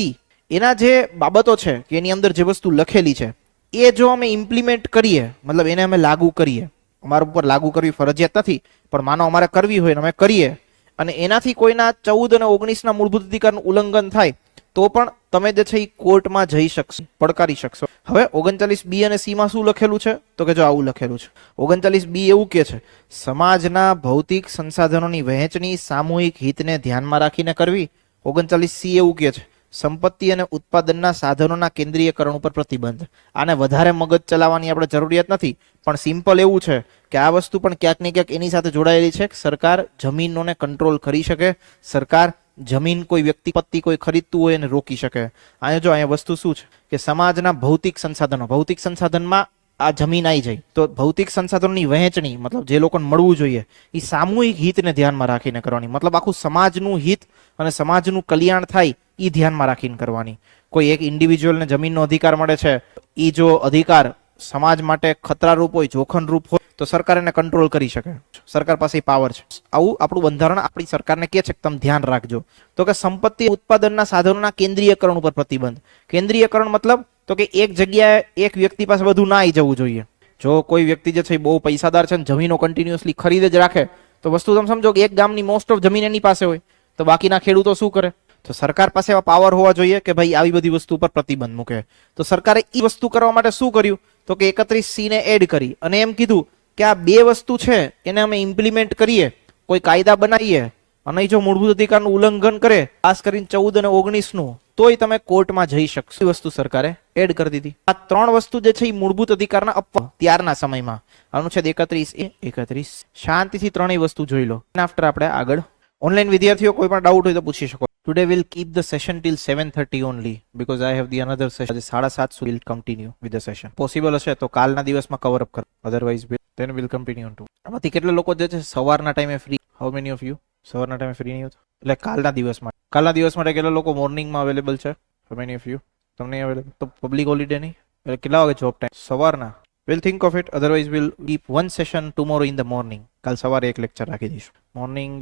એના જે બાબતો છે કે એની અંદર જે વસ્તુ લખેલી છે એ જો અમે ઇમ્પ્લિમેન્ટ કરીએ, મતલબ એને અમે લાગુ કરીએ, અમારા ઉપર લાગુ કરવી ફરજિયાત નથી પણ માનો અમારે કરવી હોય ને અમે કરીએ અને એનાથી કોઈના 14 અને 19 ના મૂળભૂત અધિકારનું ઉલ્લંઘન થાય તો પણ તમે જે છે એ કોર્ટમાં જઈ શકશો, પડકારી શકશો. હવે 39B અને C માં શું લખેલું છે? તો કે જો આવું લખેલું છે. 39B એવું કે છે, સમાજના ભૌતિક સંસાધનોની વહેંચણી સામૂહિક હિતને ધ્યાનમાં રાખીને કરવી. 39C એવું કે છે, સંપત્તિ અને ઉત્પાદનના સાધનોના કેન્દ્રીયકરણ ઉપર પ્રતિબંધ. આને વધારે મગજ ચલાવવાની આપણે જરૂરિયાત નથી, પણ સિમ્પલ એવું છે કે આ વસ્તુ પણ ક્યાંક ને ક્યાંક એની સાથે જોડાયેલી છે કે સરકાર જમીનોને કંટ્રોલ કરી શકે, સરકાર જમીન કોઈ વ્યક્તિ કોઈ ખરીદતું હોય એને રોકી શકે. અહીંયા જો અહીંયા વસ્તુ શું છે કે સમાજના ભૌતિક સંસાધનો, ભૌતિક સંસાધનમાં આ જમીન આવી જાય તો ભૌતિક સંસાધનોની વહેંચણી મતલબ જે લોકોને મળવું જોઈએ એ સામૂહિક હિતને ધ્યાનમાં રાખીને કરવાની. મતલબ આખું સમાજનું હિત અને સમાજનું કલ્યાણ થાય એ ધ્યાનમાં રાખીને કરવાની. કોઈ એક ઇન્ડિવિજ્યુઅલને જમીનનો અધિકાર મળે છે, એ જો અધિકાર સમાજ માટે ખતરારૂપ હોય, જોખમરૂપ હોય તો સરકાર એને કંટ્રોલ કરી શકે. સરકાર પાસે પાવર છે. આવું આપણું બંધારણ આપણી સરકારને કહે છે કે તમે ધ્યાન રાખજો. તો કે સંપત્તિ ઉત્પાદનના સાધનોના કેન્દ્રીયકરણ ઉપર પ્રતિબંધ. કેન્દ્રીયકરણ મતલબ તો કે એક જગ્યાએ એક વ્યક્તિ પાસે બધું ના આવી જવું જોઈએ. જો કોઈ વ્યક્તિ જે છે બહુ પૈસાદાર છે ને જમીનો કન્ટિન્યુઅસલી ખરીદ જ રાખે તો વસ્તુ તમે સમજો કે એક ગામની મોસ્ટ ઓફ જમીન એની પાસે હોય તો બાકીના ખેડૂતો શું કરે? તો સરકાર પાસે એવા પાવર હોવા જોઈએ કે ભાઈ આવી બધી વસ્તુ ઉપર પ્રતિબંધ મૂકે. તો સરકારે એ વસ્તુ કરવા માટે શું કર્યું? તો કે 31C ને એડ કરી અને એમ કીધું કે આ બે વસ્તુ છે એને અમે ઇમ્પ્લિમેન્ટ કરીએ, કોઈ કાયદા બનાવીએ અને જો મૂળભૂત અધિકારનું ઉલ્લંઘન કરે, ખાસ કરીને 14 અને 19 નું, તોય તમે કોર્ટમાં જઈ શકશો. એ વસ્તુ સરકારે એડ કરી દીધી. આ 3 વસ્તુ જે છે એ મૂળભૂત અધિકારના અપવાદ ત્યારના સમયમાં. અનુચ્છેદ 31 શાંતિથી 3 વસ્તુ જોઈ લો. આફ્ટર આપણે આગળ ઓનલાઈન વિદ્યાર્થીઓ કોઈ પણ ડાઉટ હોય તો પૂછી શકો. Today we'll keep the session till 7:30 only because I have the another session. આજે 7:30 સુધી will continue with the session. Possible હશે તો કાલના દિવસમાં કવર અપ કરો. Otherwise then we'll continue on to. આમાંથી કેટલા લોકો જે છે સવારના ટાઈમે free? How many of you સવારના ટાઈમે ફ્રી નહીં હોતા? એટલે કાલના દિવસ માટે કેટલા લોકો મોર્નિંગમાં અવેલેબલ છે? How many of you? તમને અવેલેબલ તો પબ્લિક હોલિડે નહીં એટલે કેટલા વાગે જોબ ટાઈમ? સવારના. We'll think of it. Otherwise we'll keep one session tomorrow in the morning. કાલ સવારે એક લેક્ચર રાખી દઈશું. Morning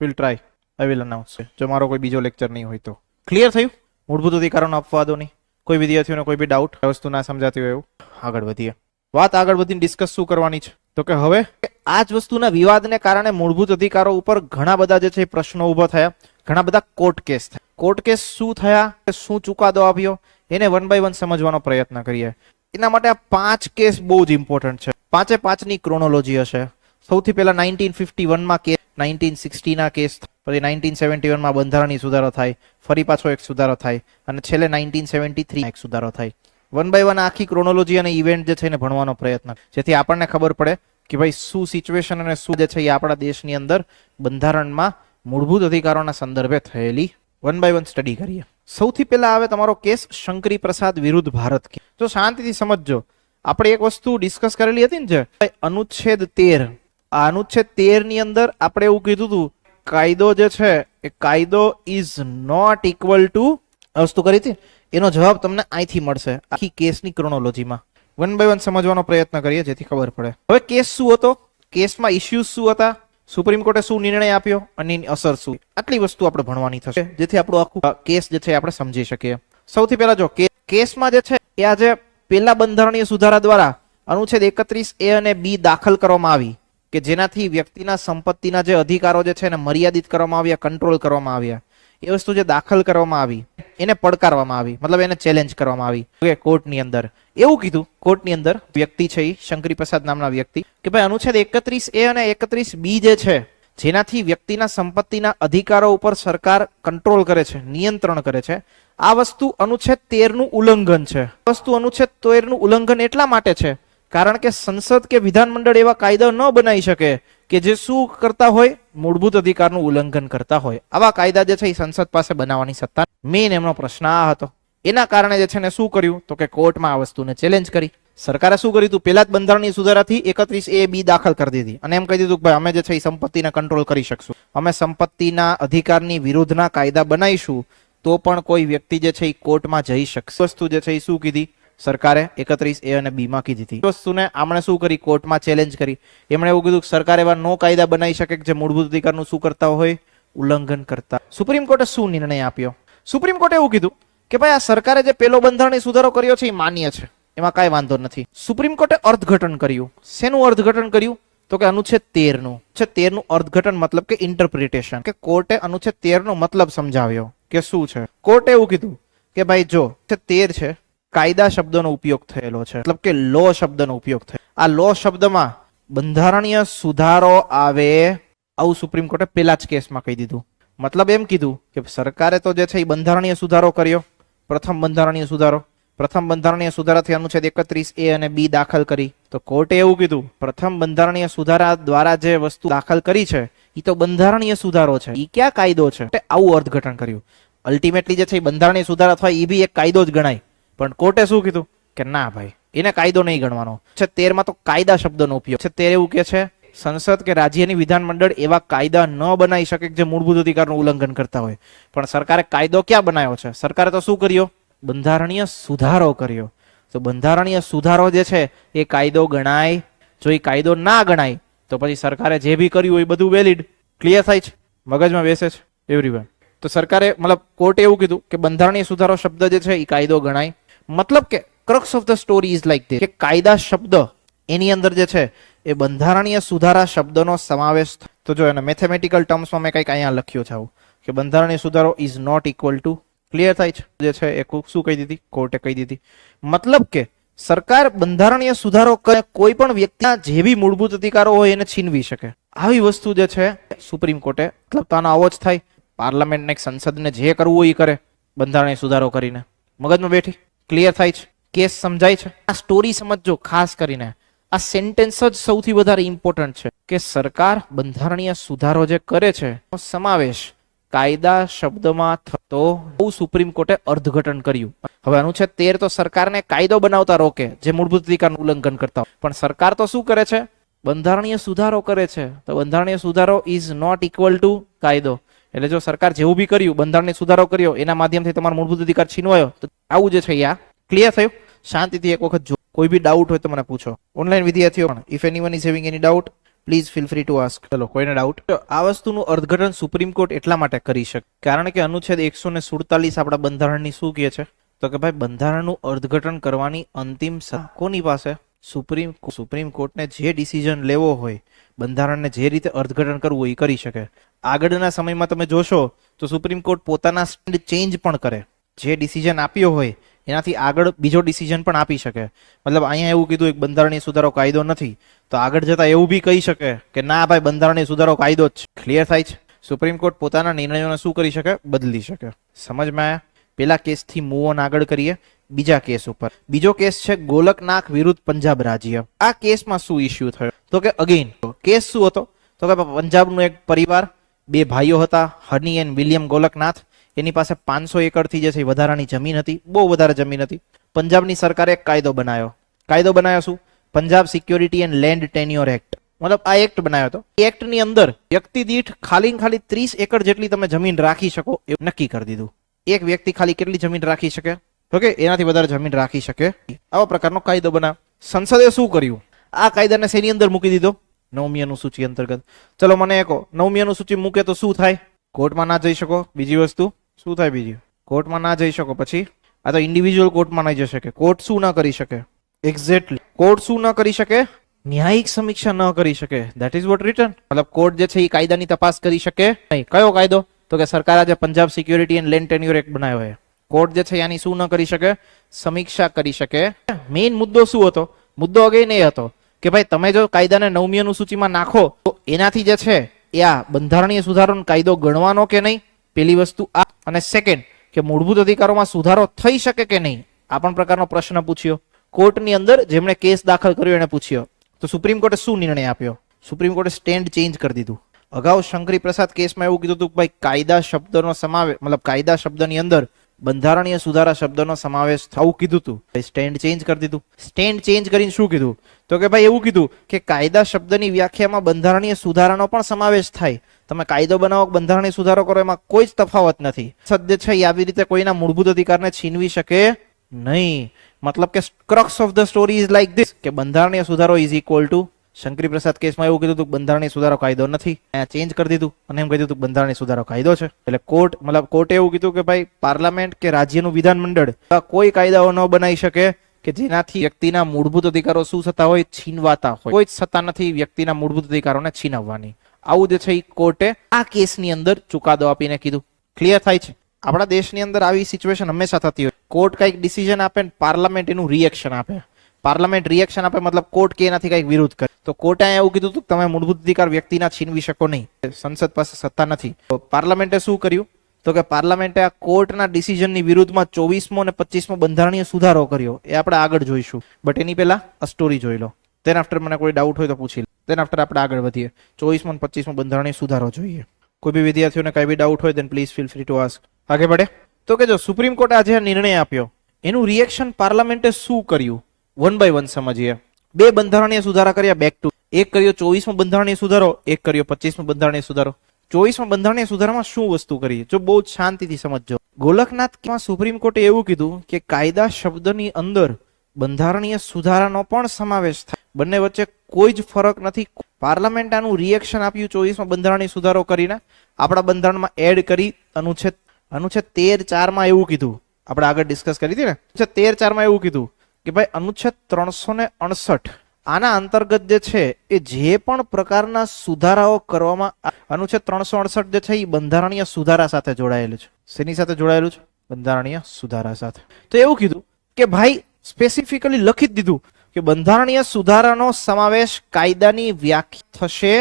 we'll try. I will announce. જો મારો કોઈ બીજો લેક્ચર નહીં હોય તો. ક્લિયર થયું? મૂળભૂત અધિકારોના અપવાદોની કોઈ વિદ્યાર્થીઓને કોઈ બી ડાઉટ, વસ્તુ ના સમજાતી હોય એવું? આગળ વધીએ. વાત આગળ વધીને ડિસ્કસ શું કરવાની છે? તો કે હવે આ જ વસ્તુના વિવાદને કારણે મૂળભૂત અધિકારો ઉપર ઘણા બધા જે છે પ્રશ્નો ઉભા થયા, ઘણા બધા કોર્ટ કેસ થયા. કોર્ટ કેસ શું થયા, શું ચુકાદો આવ્યો, એને વન બાય વન સમજવાનો પ્રયત્ન કરીએ. એના માટે આ 5 કેસ બહુ જ ઇમ્પોર્ટન્ટ છે. 5ની ક્રોનોલોજી હશે. સૌથી પહેલા 1951 માં કેસ, 1960 ના કેસ, પછી 1971 માં બંધારણીય સુધારો થાય, ફરી પાછો એક સુધારો થાય અને છેલ્લે 1973 એક સુધારો થાય. વન બાય વન આખી ક્રોનોલોજી અને ઇવેન્ટ જે છે એને ભણવાનો પ્રયત્ન, જેથી આપણને ખબર પડે કે ભાઈ શું સિચ્યુએશન અને શું જે છે એ આપણા દેશની અંદર બંધારણમાં મૂળભૂત અધિકારોના સંદર્ભે થયેલી વન બાય વન સ્ટડી કરીએ. સૌથી પહેલા આવે તમારો કેસ શંકરી પ્રસાદ વિરુદ્ધ ભારત. તો શાંતિથી સમજજો. આપણે એક વસ્તુ ડિસ્કસ કરેલી હતી ને, જે અનુચ્છેદ 13. આ અનુચ્છેદ 13 ની અંદર આપણે એવું કીધું હતું કાયદો જે છે એ કાયદો ઇઝ નોટ ઇક્વલ ટુ વસ્તુ કરી હતી, એનો જવાબ તમને અહીંથી મળશે આખી કેસની ક્રોનોલોજીમાં. વન બાય વન સમજવાનો પ્રયત્ન કરીએ જેથી ખબર પડે. હવે કેસ શું હતો, કેસમાં ઇશ્યુઝ શું હતા, સુપ્રીમ કોર્ટે શું નિર્ણય આપ્યો અને એની અસર શું, આટલી વસ્તુ આપણે ભણવાની થશે જેથી આપણું આખું કેસ જે છે આપણે સમજી શકીએ. સૌથી પહેલા જો કેસમાં જે છે એ આજે પહેલા બંધારણીય સુધારા દ્વારા અનુચ્છેદ 31A અને B દાખલ કરવામાં આવી કે જેનાથી વ્યક્તિના સંપત્તિના જે અધિકારો જે છે એને મર્યાદિત કરવામાં આવ્યા, કંટ્રોલ કરવામાં આવ્યા. એ વસ્તુ જે દાખલ કરવામાં આવી એને પડકારવામાં આવી, મતલબ એને ચેલેન્જ કરવામાં આવી કોર્ટની અંદર. એવું કીધું કોર્ટની અંદર વ્યક્તિ છે એ શંકરી પ્રસાદ નામના વ્યક્તિ કે ભાઈ અનુચ્છેદ 31A અને 31B જે છે જેનાથી વ્યક્તિના સંપત્તિના અધિકારો ઉપર સરકાર કંટ્રોલ કરે છે, નિયંત્રણ કરે છે, આ વસ્તુ અનુચ્છેદ 13 નું ઉલ્લંઘન છે. વસ્તુ અનુચ્છેદ 13 નું ઉલ્લંઘન એટલા માટે છે કારણ કે સંસદ કે વિધાનમંડળ એવા કાયદા ન બનાવી શકે કે જે શું કરતા હોય, મૂળભૂત અધિકારનું ઉલ્લંઘન કરતા હોય. આવા કાયદા જે છે એ સંસદ પાસે બનાવવાની સત્તા. મેઇન એમનો પ્રશ્ન આ હતો. એના કારણે જે છે ને શું કર્યું તો કે કોર્ટમાં આ વસ્તુને ચેલેન્જ કરી. સરકારે શું કર્યું હતું, પેલા જ બંધારણીય સુધારાથી 31A દાખલ કરી દીધી અને એમ કહી દીધું કે ભાઈ અમે જે છે એ સંપત્તિને કંટ્રોલ કરી શકશું, અમે સંપત્તિના અધિકારની વિરુદ્ધના કાયદા બનાવીશું તો પણ કોઈ વ્યક્તિ જે છે એ કોર્ટમાં જઈ શકશે. વસ્તુ જે છે એ શું કીધી સરકારે 31A અને B માં કીધી હતી. વસ્તુને આમણે શું કરી, કોર્ટમાં ચેલેન્જ કરી. એમણે એવું કીધું કે સરકાર એવા નો કાયદા બનાવી શકે કે જે મૂળભૂત અધિકારનું શું કરતા હોય, ઉલ્લંઘન કરતા. સુપ્રીમ કોર્ટે શું નિર્ણય આપ્યો, સુપ્રીમ કોર્ટે એવું કીધું કે ભાઈ આ સરકારે જે પેલો બંધારણીય સુધારો કર્યો છે એ માન્ય છે, એમાં કાંઈ વાંધો નથી. સુપ્રીમ કોર્ટે અર્થઘટન કર્યું. શેનું અર્થઘટન કર્યું તો કે અનુચ્છેદ 13 નું. 13 નું અર્થઘટન મતલબ કે ઇન્ટરપ્રિટેશન, કે કોર્ટે અનુચ્છેદ 13 નો મતલબ સમજાવ્યો કે શું છે. કોર્ટે એવું કીધું કે ભાઈ જો 13 છે કાયદા શબ્દનો ઉપયોગ થયેલો છે, મતલબ કે લો શબ્દનો ઉપયોગ થયો. આ લો શબ્દમાં બંધારણીય સુધારો આવે આવું સુપ્રીમ કોર્ટે પેલા જ કેસમાં કહી દીધું. મતલબ એમ કીધું કે સરકારે તો જે છે એ બંધારણીય સુધારો કર્યો, પ્રથમ બંધારણીય સુધારાથી અનુચ્છેદ 31A અને B દાખલ કરી. તો કોર્ટે એવું કીધું પ્રથમ બંધારણીય સુધારા દ્વારા જે વસ્તુ દાખલ કરી છે એ તો બંધારણીય સુધારો છે, એ ક્યાં કાયદો છે. આવું અર્થઘટન કર્યું. અલ્ટિમેટલી જે છે એ બંધારણીય સુધારા અથવા એ બી એક કાયદો જ ગણાય, પણ કોર્ટે શું કીધું કે ના ભાઈ એને કાયદો નહીં ગણવાનો છે. 13 માં તો કાયદા શબ્દનો ઉપયોગ છે. 13 એવું કે છે સંસદ કે રાજ્યની વિધાનમંડળ એવા કાયદા ન બનાવી શકે જે મૂળભૂત અધિકારનું ઉલ્લંઘન કરતા હોય. પણ સરકારે કાયદો ક્યાં બનાવ્યો છે, સરકારે તો શું કર્યો, બંધારણીય સુધારો કર્યો. તો બંધારણીય સુધારો જે છે એ કાયદો ગણાય. જો એ કાયદો ના ગણાય તો પછી સરકારે જે બી કર્યું એ બધું વેલિડ. ક્લિયર થાય છે, મગજમાં બેસે છે એવરીવન. તો સરકારે મતલબ કોર્ટે એવું કીધું કે બંધારણીય સુધારો શબ્દ જે છે એ કાયદો ગણાય. મતલબ કે crux of the story is like this કે કાયદા શબ્દ એની અંદર જે છે એ બંધારણીય સુધારા શબ્દનો સમાવેશ. તો જો એને મેથેમેટિકલ ટર્મ્સમાં મેં કંઈક અહીંયા લખ્યું છે આવું કે બંધારણીય સુધારો is not equal to. Clear થાય છે જે છે એ શું કહી દીધી, કોર્ટે કહી દીધી. મતલબ કે સરકાર બંધારણીય સુધારો કોઈ પણ વ્યક્તિના જે બી મૂળભૂત અધિકારો હોય એને છીનવી શકે. આવી વસ્તુ જે છે સુપ્રીમ કોર્ટે, મતલબ તો આનો આવો જ થાય. પાર્લામેન્ટ ને સંસદને જે કરવું હોય એ કરે બંધારણીય સુધારો કરીને. મગજમાં બેઠી, ક્લિયર થાય છે, કેસ સમજાય છે. આ સ્ટોરી સમજજો, ખાસ કરીને આ સેન્ટેન્સ જ સૌથી વધારે ઇમ્પોર્ટન્ટ છે કે સરકાર બંધારણીય સુધારો જે કરે છે સમાવેશ કાયદા શબ્દમાં થતો સુપ્રીમ કોર્ટે અર્થઘટન કર્યું. હવે અનુચ્છેદ 13 તો સરકારને કાયદો બનાવતા રોકે જે મૂળભૂત અધિકારનું ઉલ્લંઘન કરતા હોય, પણ સરકાર તો શું કરે છે, બંધારણીય સુધારો કરે છે. તો બંધારણીય સુધારો ઇઝ નોટ ઇક્વલ ટુ કાયદો. એટલે જો સરકાર જેવું બી કર્યું, બંધારણીય સુધારો કર્યો, એના માધ્યમથી તમારો મૂળભૂત અધિકાર છીનવાયો, તો આવું જે છે આ ક્લિયર થયું. શાંતિથી એક વખત જો કોઈ બી ડાઉટ હોય તો મને પૂછો. ઓનલાઈન વિદ્યાર્થીઓ પણ if anyone is having any doubt please feel free to ask. ચલો કોઈને ડાઉટ. આ વસ્તુનું અર્થઘટન સુપ્રીમ કોર્ટ એટલા માટે કરી શકે કારણ કે અનુચ્છેદ 147 આપણા બંધારણની શું કહે છે તો કે ભાઈ બંધારણનું અર્થઘટન કરવાની અંતિમ કોની પાસે, સુપ્રીમ કોર્ટને જે ડિસિઝન લેવો હોય, બંધારણને જે રીતે અર્થઘટન કરવું હોય એ કરી શકે. આગળના સમયમાં તમે જોશો તો સુપ્રીમ કોર્ટ પોતાના સ્ટેન્ડ ચેન્જ પણ કરે. જે ડિસિઝન આપ્યો હોય એનાથી આગળ બીજો ડિસિઝન પણ આપી શકે. મતલબ અહીંયા એવું કીધું એક બંધારણીય સુધારો કાયદો નથી, તો આગળ જતા એવું બી કહી શકે કે ના ભાઈ બંધારણીય સુધારો કાયદો જ છે. ક્લિયર થાય છે. સુપ્રીમ કોર્ટ પોતાના નિર્ણયોને શું કરી શકે, બદલી શકે. સમજમાં આવ્યા. પેલા કેસથી મૂવ ઓન આગળ કરીએ બીજા કેસ ઉપર. બીજો કેસ છે ગોલકનાથ વિરુદ્ધ પંજાબ રાજ્ય. આ કેસમાં શું ઇસ્યુ થયો તો કે અગેન કેસ શું હતો તો કે પંજાબનું એક પરિવાર, બે ભાઈઓ હતા, હની એન્ડ વિલિયમ ગોલકનાથ. એની પાસે 500 એકરથી જે છે વધારાની જમીન હતી, બહુ વધારે જમીન હતી. પંજાબની સરકારે એક કાયદો બનાવ્યો. કાયદો બનાવ્યો શું, Punjab security and land tenure act મતલબ આ એક્ટ બનાવ્યો હતો. એક્ટ ની અંદર વ્યક્તિ દીઠ ખાલી ને ખાલી 30 એકર જેટલી તમે જમીન રાખી શકો એવું નક્કી કરી દીધું. એક વ્યક્તિ ખાલી કેટલી જમીન રાખી શકે? ઓકે, એનાથી વધારે જમીન રાખી શકે. આવા પ્રકારનો કાયદો બનાવ. સંસદે શું કર્યું? આ કાયદાને શેની અંદર મૂકી દીધો? 9મી અનુસૂચિ અંતર્ગત. ચલો મને કહો, 9મી અનુસૂચિ મૂકે તો શું થાય? કોર્ટમાં ના જઈ શકો. બીજી વસ્તુ શું થાય? બીજી કોર્ટમાં ના જઈ શકો. પછી આ તો ઇન્ડિવિજ્યુઅલ કોર્ટમાં નહીં જઈ શકે. કોર્ટ શું ના કરી શકે? એક્ઝેક્ટલી, કોર્ટ શું ના કરી શકે? ન્યાયિક સમીક્ષા ન કરી શકે. That is what return. મતલબ કોર્ટ જે છે એ કાયદાની તપાસ કરી શકે નહીં. કયો કાયદો? તો કે સરકાર આજે Punjab security and land tenure act બનાવ્યો છે. કોર્ટ જે છે આની શું ન કરી શકે? સમીક્ષા કરી શકે. મેઇન મુદ્દો શું હતો? મુદ્દો અગેન એ હતો કે ભાઈ તમે જો કાયદાને 9મી અનુસૂચિમાં નાખો તો એનાથી જે છે એ આ બંધારણીય સુધારોનો કાયદો ગણવાનો કે નહીં, પેલી વસ્તુ આ. અને સેકન્ડ કે મૂળભૂત અધિકારોમાં સુધારો થઈ શકે કે નહીં, આ પણ પ્રકારનો પ્રશ્ન પૂછ્યો કોર્ટની અંદર. જેમણે કેસ દાખલ કર્યો એને પૂછ્યો. તો સુપ્રીમ કોર્ટે શું નિર્ણય આપ્યો? સુપ્રીમ કોર્ટે સ્ટેન્ડ ચેન્જ કરી દીધું. અગાઉ શંકરી પ્રસાદ કેસમાં એવું કીધું હતું કે ભાઈ કાયદા શબ્દનો સમાવેશ, મતલબ કાયદા શબ્દની અંદર બંધારણીય સુધારા શબ્દનો સમાવેશ થવું કીધું હતું. સ્ટેન્ડ ચેન્જ કરી દીધું. સ્ટેન્ડ ચેન્જ કરીને શું કીધું? તો કે ભાઈ એવું કીધું કે કાયદા શબ્દની વ્યાખ્યામાં બંધારણીય સુધારાનો પણ સમાવેશ થાય. તમે કાયદો બનાવો, બંધારણીય સુધારો કરો, એમાં કોઈ જ તફાવત નથી. સદ્ય છે એ આવી રીતે કોઈના મૂળભૂત અધિકારને છીનવી શકે નહીં. મતલબ કે crux of the story is like this કે બંધારણીય સુધારો ઇઝ ઇક્વલ ટુ શંકરી પ્રસાદ કેસમાં એવું કીધું હતું બંધારણીય સુધારો કાયદો નથી, અહીંયા ચેન્જ કરી દીધું અને એમ કીધું હતું બંધારણીય સુધારો કાયદો છે. એટલે કોર્ટ મતલબ કોર્ટે એવું કીધું કે ભાઈ પાર્લામેન્ટ કે રાજ્યનું વિધાનમંડળ કોઈ કાયદાઓ ન બનાવી શકે કે જેનાથી વ્યક્તિના મૂળભૂત અધિકારો શું થતા હોય? છીનવાતા હોય. કોઈ જ સત્તા નથી વ્યક્તિના મૂળભૂત અધિકારોને છીનવવાની. આવું જે છે એ કોર્ટે આ કેસની અંદર ચુકાદો આપીને કીધું. ક્લિયર થાય છે? આપણા દેશની અંદર આવી સિચ્યુએશન હંમેશા થતી હોય. કોર્ટ કઈક ડિસિઝન આપે, પાર્લામેન્ટ એનું રિએક્શન આપે. પાર્લામેન્ટ રિએક્શન આપે મતલબ કોર્ટ કે એનાથી કઈક વિરોધ કરે. તો કોર્ટે એવું કીધું હતું કે તમે મૂળભૂત અધિકાર વ્યક્તિના છીનવી શકો નહીં. સંસદ પાસે સત્તા નથી. તો પાર્લામેન્ટે શું કર્યું? તો કે પાર્લામેન્ટે આ કોર્ટના ડિસિઝનની વિરુદ્ધમાં 24મો અને 25મો બંધારણીય સુધારો કર્યો. એ આપણે આગળ જોઈશું. બટ એની પહેલા આ સ્ટોરી જોઈ લો. તેના આફ્ટર મને કોઈ ડાઉટ હોય તો પૂછી લો. તેના આફ્ટર આપણે આગળ વધીએ. 24મો અને 25મો બંધારણીય સુધારો જોઈએ. કોઈ બી વિદ્યાર્થીઓને કઈ બી ડાઉટ હોય then please feel free to ask. આગળ बढ़े. તો કે જો સુપ્રીમ કોર્ટે આજે નિર્ણય આપ્યો એનું રિએક્શન પાર્લામેન્ટે શું કર્યું? વન બાય વન સમજીએ. બે બંધારણીય સુધારા કર્યા બેક ટુ. એક કર્યો 24મો બંધારણીય સુધારો, એક કર્યો 25મો બંધારણીય સુધારો. 24મા બંધારણીય સુધારામાં શું વસ્તુ કરી? જો બહુ શાંતિથી સમજજો. ગોલકનાથમાં સુપ્રીમ કોર્ટે એવું કીધું કે કાયદા શબ્દની અંદર બંધારણીય સુધારાનો પણ સમાવેશ થાય. બંને વચ્ચે કોઈ જ ફરક નથી. પાર્લામેન્ટ આનું રિએક્શન આપ્યું 24મા બંધારણીય સુધારો કરીને આપણા બંધારણમાં એડ કરી અનુચ્છેદ 13(4) એવું કીધું. આપણે આગળ ડિસ્કસ કરી હતી ને. અનુચ્છેદ 13(4) એવું કીધું કે ભાઈ અનુચ્છેદ 368 આના અંતર્ગત જે છે એ જે પણ પ્રકારના સુધારાઓ કરવામાં, અનુચ્છેદ 368 જે છે એ બંધારણીય સુધારા સાથે જોડાયેલું છે. શેની સાથે જોડાયેલું છે? બંધારણીય સુધારા સાથે. તો એવું કીધું કે ભાઈ સ્પેસિફિકલી લખી જ દીધું કે બંધારણીય સુધારાનો સમાવેશ કાયદાની વ્યાખ્યા થશે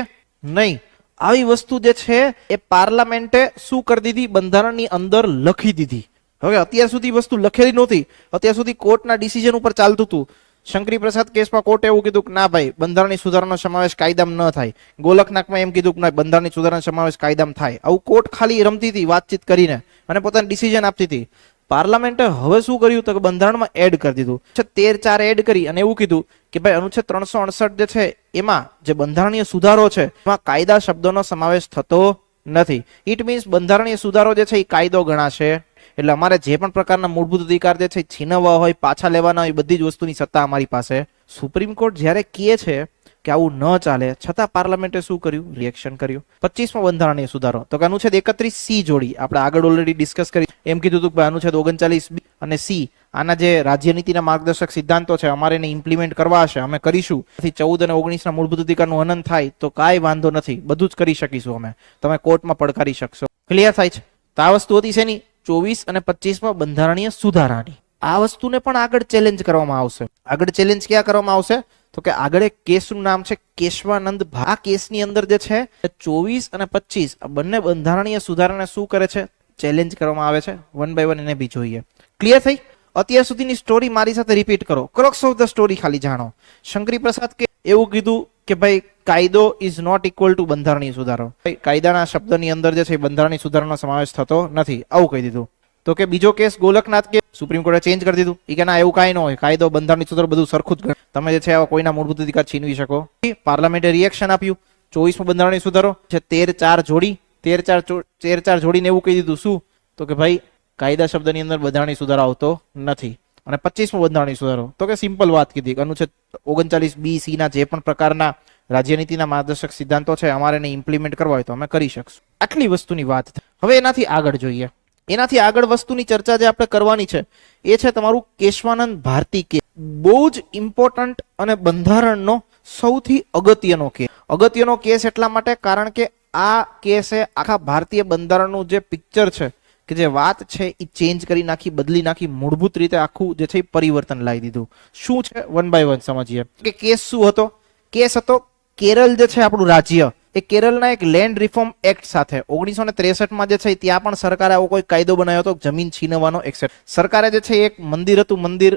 નહીં. આવી વસ્તુ જે છે એ પાર્લામેન્ટે શું કરી દીધી? બંધારણની અંદર લખી દીધી. હવે અત્યાર સુધી વસ્તુ લખેલી નહોતી. અત્યાર સુધી કોર્ટના ડિસિઝન ઉપર ચાલતું હતું. શંકરી પ્રસાદ કેસમાં કોર્ટે એવું કીધું કે ના ભાઈ બંધારણીય સુધારાનો સમાવેશ કાયદામાં ન થાય. ગોલકનાથમાં એમ કીધું કે ના બંધારણીય સુધારાનો સમાવેશ કાયદામાં થાય. આવું કોર્ટ ખાલી રમતી હતી વાતચીત કરીને અને પોતાની ડિસિઝન આપતી હતી. પાર્લામેન્ટે હવે શું કર્યું તો કે બંધારણમાં એડ કરી દીધું. 13(4) એડ કરી અને એવું કીધું કે ભાઈ અનુચ્છેદ 368 જે છે એમાં જે બંધારણીય સુધારો છે એમાં કાયદા શબ્દોનો સમાવેશ થતો નથી. ઇટ મીન્સ બંધારણીય સુધારો જે છે એ કાયદો ગણાશે. એટલે અમારે જે પણ પ્રકારના મૂળભૂત અધિકાર જે છે છીનવવા હોય, પાછા લેવાના હોય, બધી જ વસ્તુની સત્તા અમારી પાસે. સુપ્રીમ કોર્ટ જ્યારે કહે છે કે આવું ન ચાલે છતાં પાર્લામેન્ટે શું કર્યું? રિએક્શન કર્યું. 25મો બંધારણીય સુધારો તો કે અનુચ્છેદ 31C જોડી આપણે આગળ ઓલરેડી ડિસ્કસ કરી. એમ કીધું હતું કે અનુચ્છેદ 39B અને C આના જે રાજ્ય નીતિના માર્ગદર્શક સિદ્ધાંતો છે અમારે એને ઇમ્પ્લિમેન્ટ કરવા હશે, અમે કરીશું. 14 અને 19ના મૂળભૂત અધિકારનું હનન થાય તો કાંઈ વાંધો નથી, બધું જ કરી શકીશું અમે. તમે કોર્ટમાં પડકારી શકશો. ક્લિયર થાય છે? તો આ વસ્તુ હતી શેની? 24 અને 25માં બંધારણીય સુધારાની. આ વસ્તુને પણ આગળ ચેલેન્જ કરવામાં આવશે. આગળ ચેલેન્જ ક્યાં કરવામાં આવશે? તો કે આગળ એક કેસનું નામ છે કેશવાનંદ. આ કેસની અંદર જે છે 24 અને 25 આ બંને બંધારણીય સુધારાને શું કરે છે? ચેલેન્જ કરવામાં આવે છે. વન બાય વન એને બી જોઈએ. ક્લિયર થઈ? અત્યાર સુધીની સ્ટોરી મારી સાથે રિપીટ કરો. ક્રક્સ ઓફ ધ સ્ટોરી ખાલી જાણો. શંકરી પ્રસાદ કે એવું કીધું કે ભાઈ કાયદો ઇઝ નોટ ઇક્વલ ટુ બંધારણીય સુધારો. કાયદાના શબ્દની અંદર જે છે બંધારણીય સુધારાનો સમાવેશ થતો નથી, આવું કહી દીધું. તો કે બીજો કેસ ગોલકનાથ કે સુપ્રીમ કોર્ટે ચેન્જ કરી દીધું. એ કે ના એવું કાંઈ ન હોય, કાયદો બંધારણની સુધારો બધું સરખું જ ગણે, તમે જે છે આવા કોઈના મૂળભૂત અધિકાર છીનવી શકો. પાર્લામેન્ટે રિએક્શન આપ્યું 24મો બંધારણીય સુધારો છે 13-4 જોડી 13-4 જોડીને એવું કહી દીધું શું તો કે ભાઈ કાયદા શબ્દની અંદર બંધારણીય સુધારો આવતો નથી. અને 25મો બંધારણીય સુધારો તો કે સિમ્પલ વાત કીધી, અનુચ્છેદ 39B(c) ના જે પણ પ્રકારના રાજ્યનીતિના માર્ગદર્શક સિદ્ધાંતો છે અમારે એને ઇમ્પ્લિમેન્ટ કરવા હોય તો અમે કરી શકશું. આટલી વસ્તુની વાત. હવે એનાથી આગળ જોઈએ. એનાથી આગળ વસ્તુની ચર્ચા જે આપણે કરવાની છે એ છે તમારું કેશવાનંદ ભારતી કેસ. બહુ જ ઇમ્પોર્ટન્ટ અને બંધારણનો સૌથી અગત્યનો કેસ. અગત્યનો કેસ એટલા માટે કારણ કે આ કેસે આખા ભારતીય બંધારણનું જે પિક્ચર છે કે જે વાત છે એ ચેન્જ કરી નાખી, બદલી નાખી, મૂળભૂત રીતે આખું જે છે એ પરિવર્તન લાવી દીધું. શું છે વન બાય વન સમજીએ કે કેસ શું હતો. કેસ હતો કેરળ જે છે આપણું રાજ્ય, એ કેરળના એક લેન્ડ રિફોર્મ એક્ટ સાથે 1963માં જે છે ત્યાં પણ સરકારે આવો કોઈ કાયદો બનાવ્યો હતો જમીન છીનવવાનો એક્ટ. સરકારે જે છે એક મંદિર હતું, મંદિર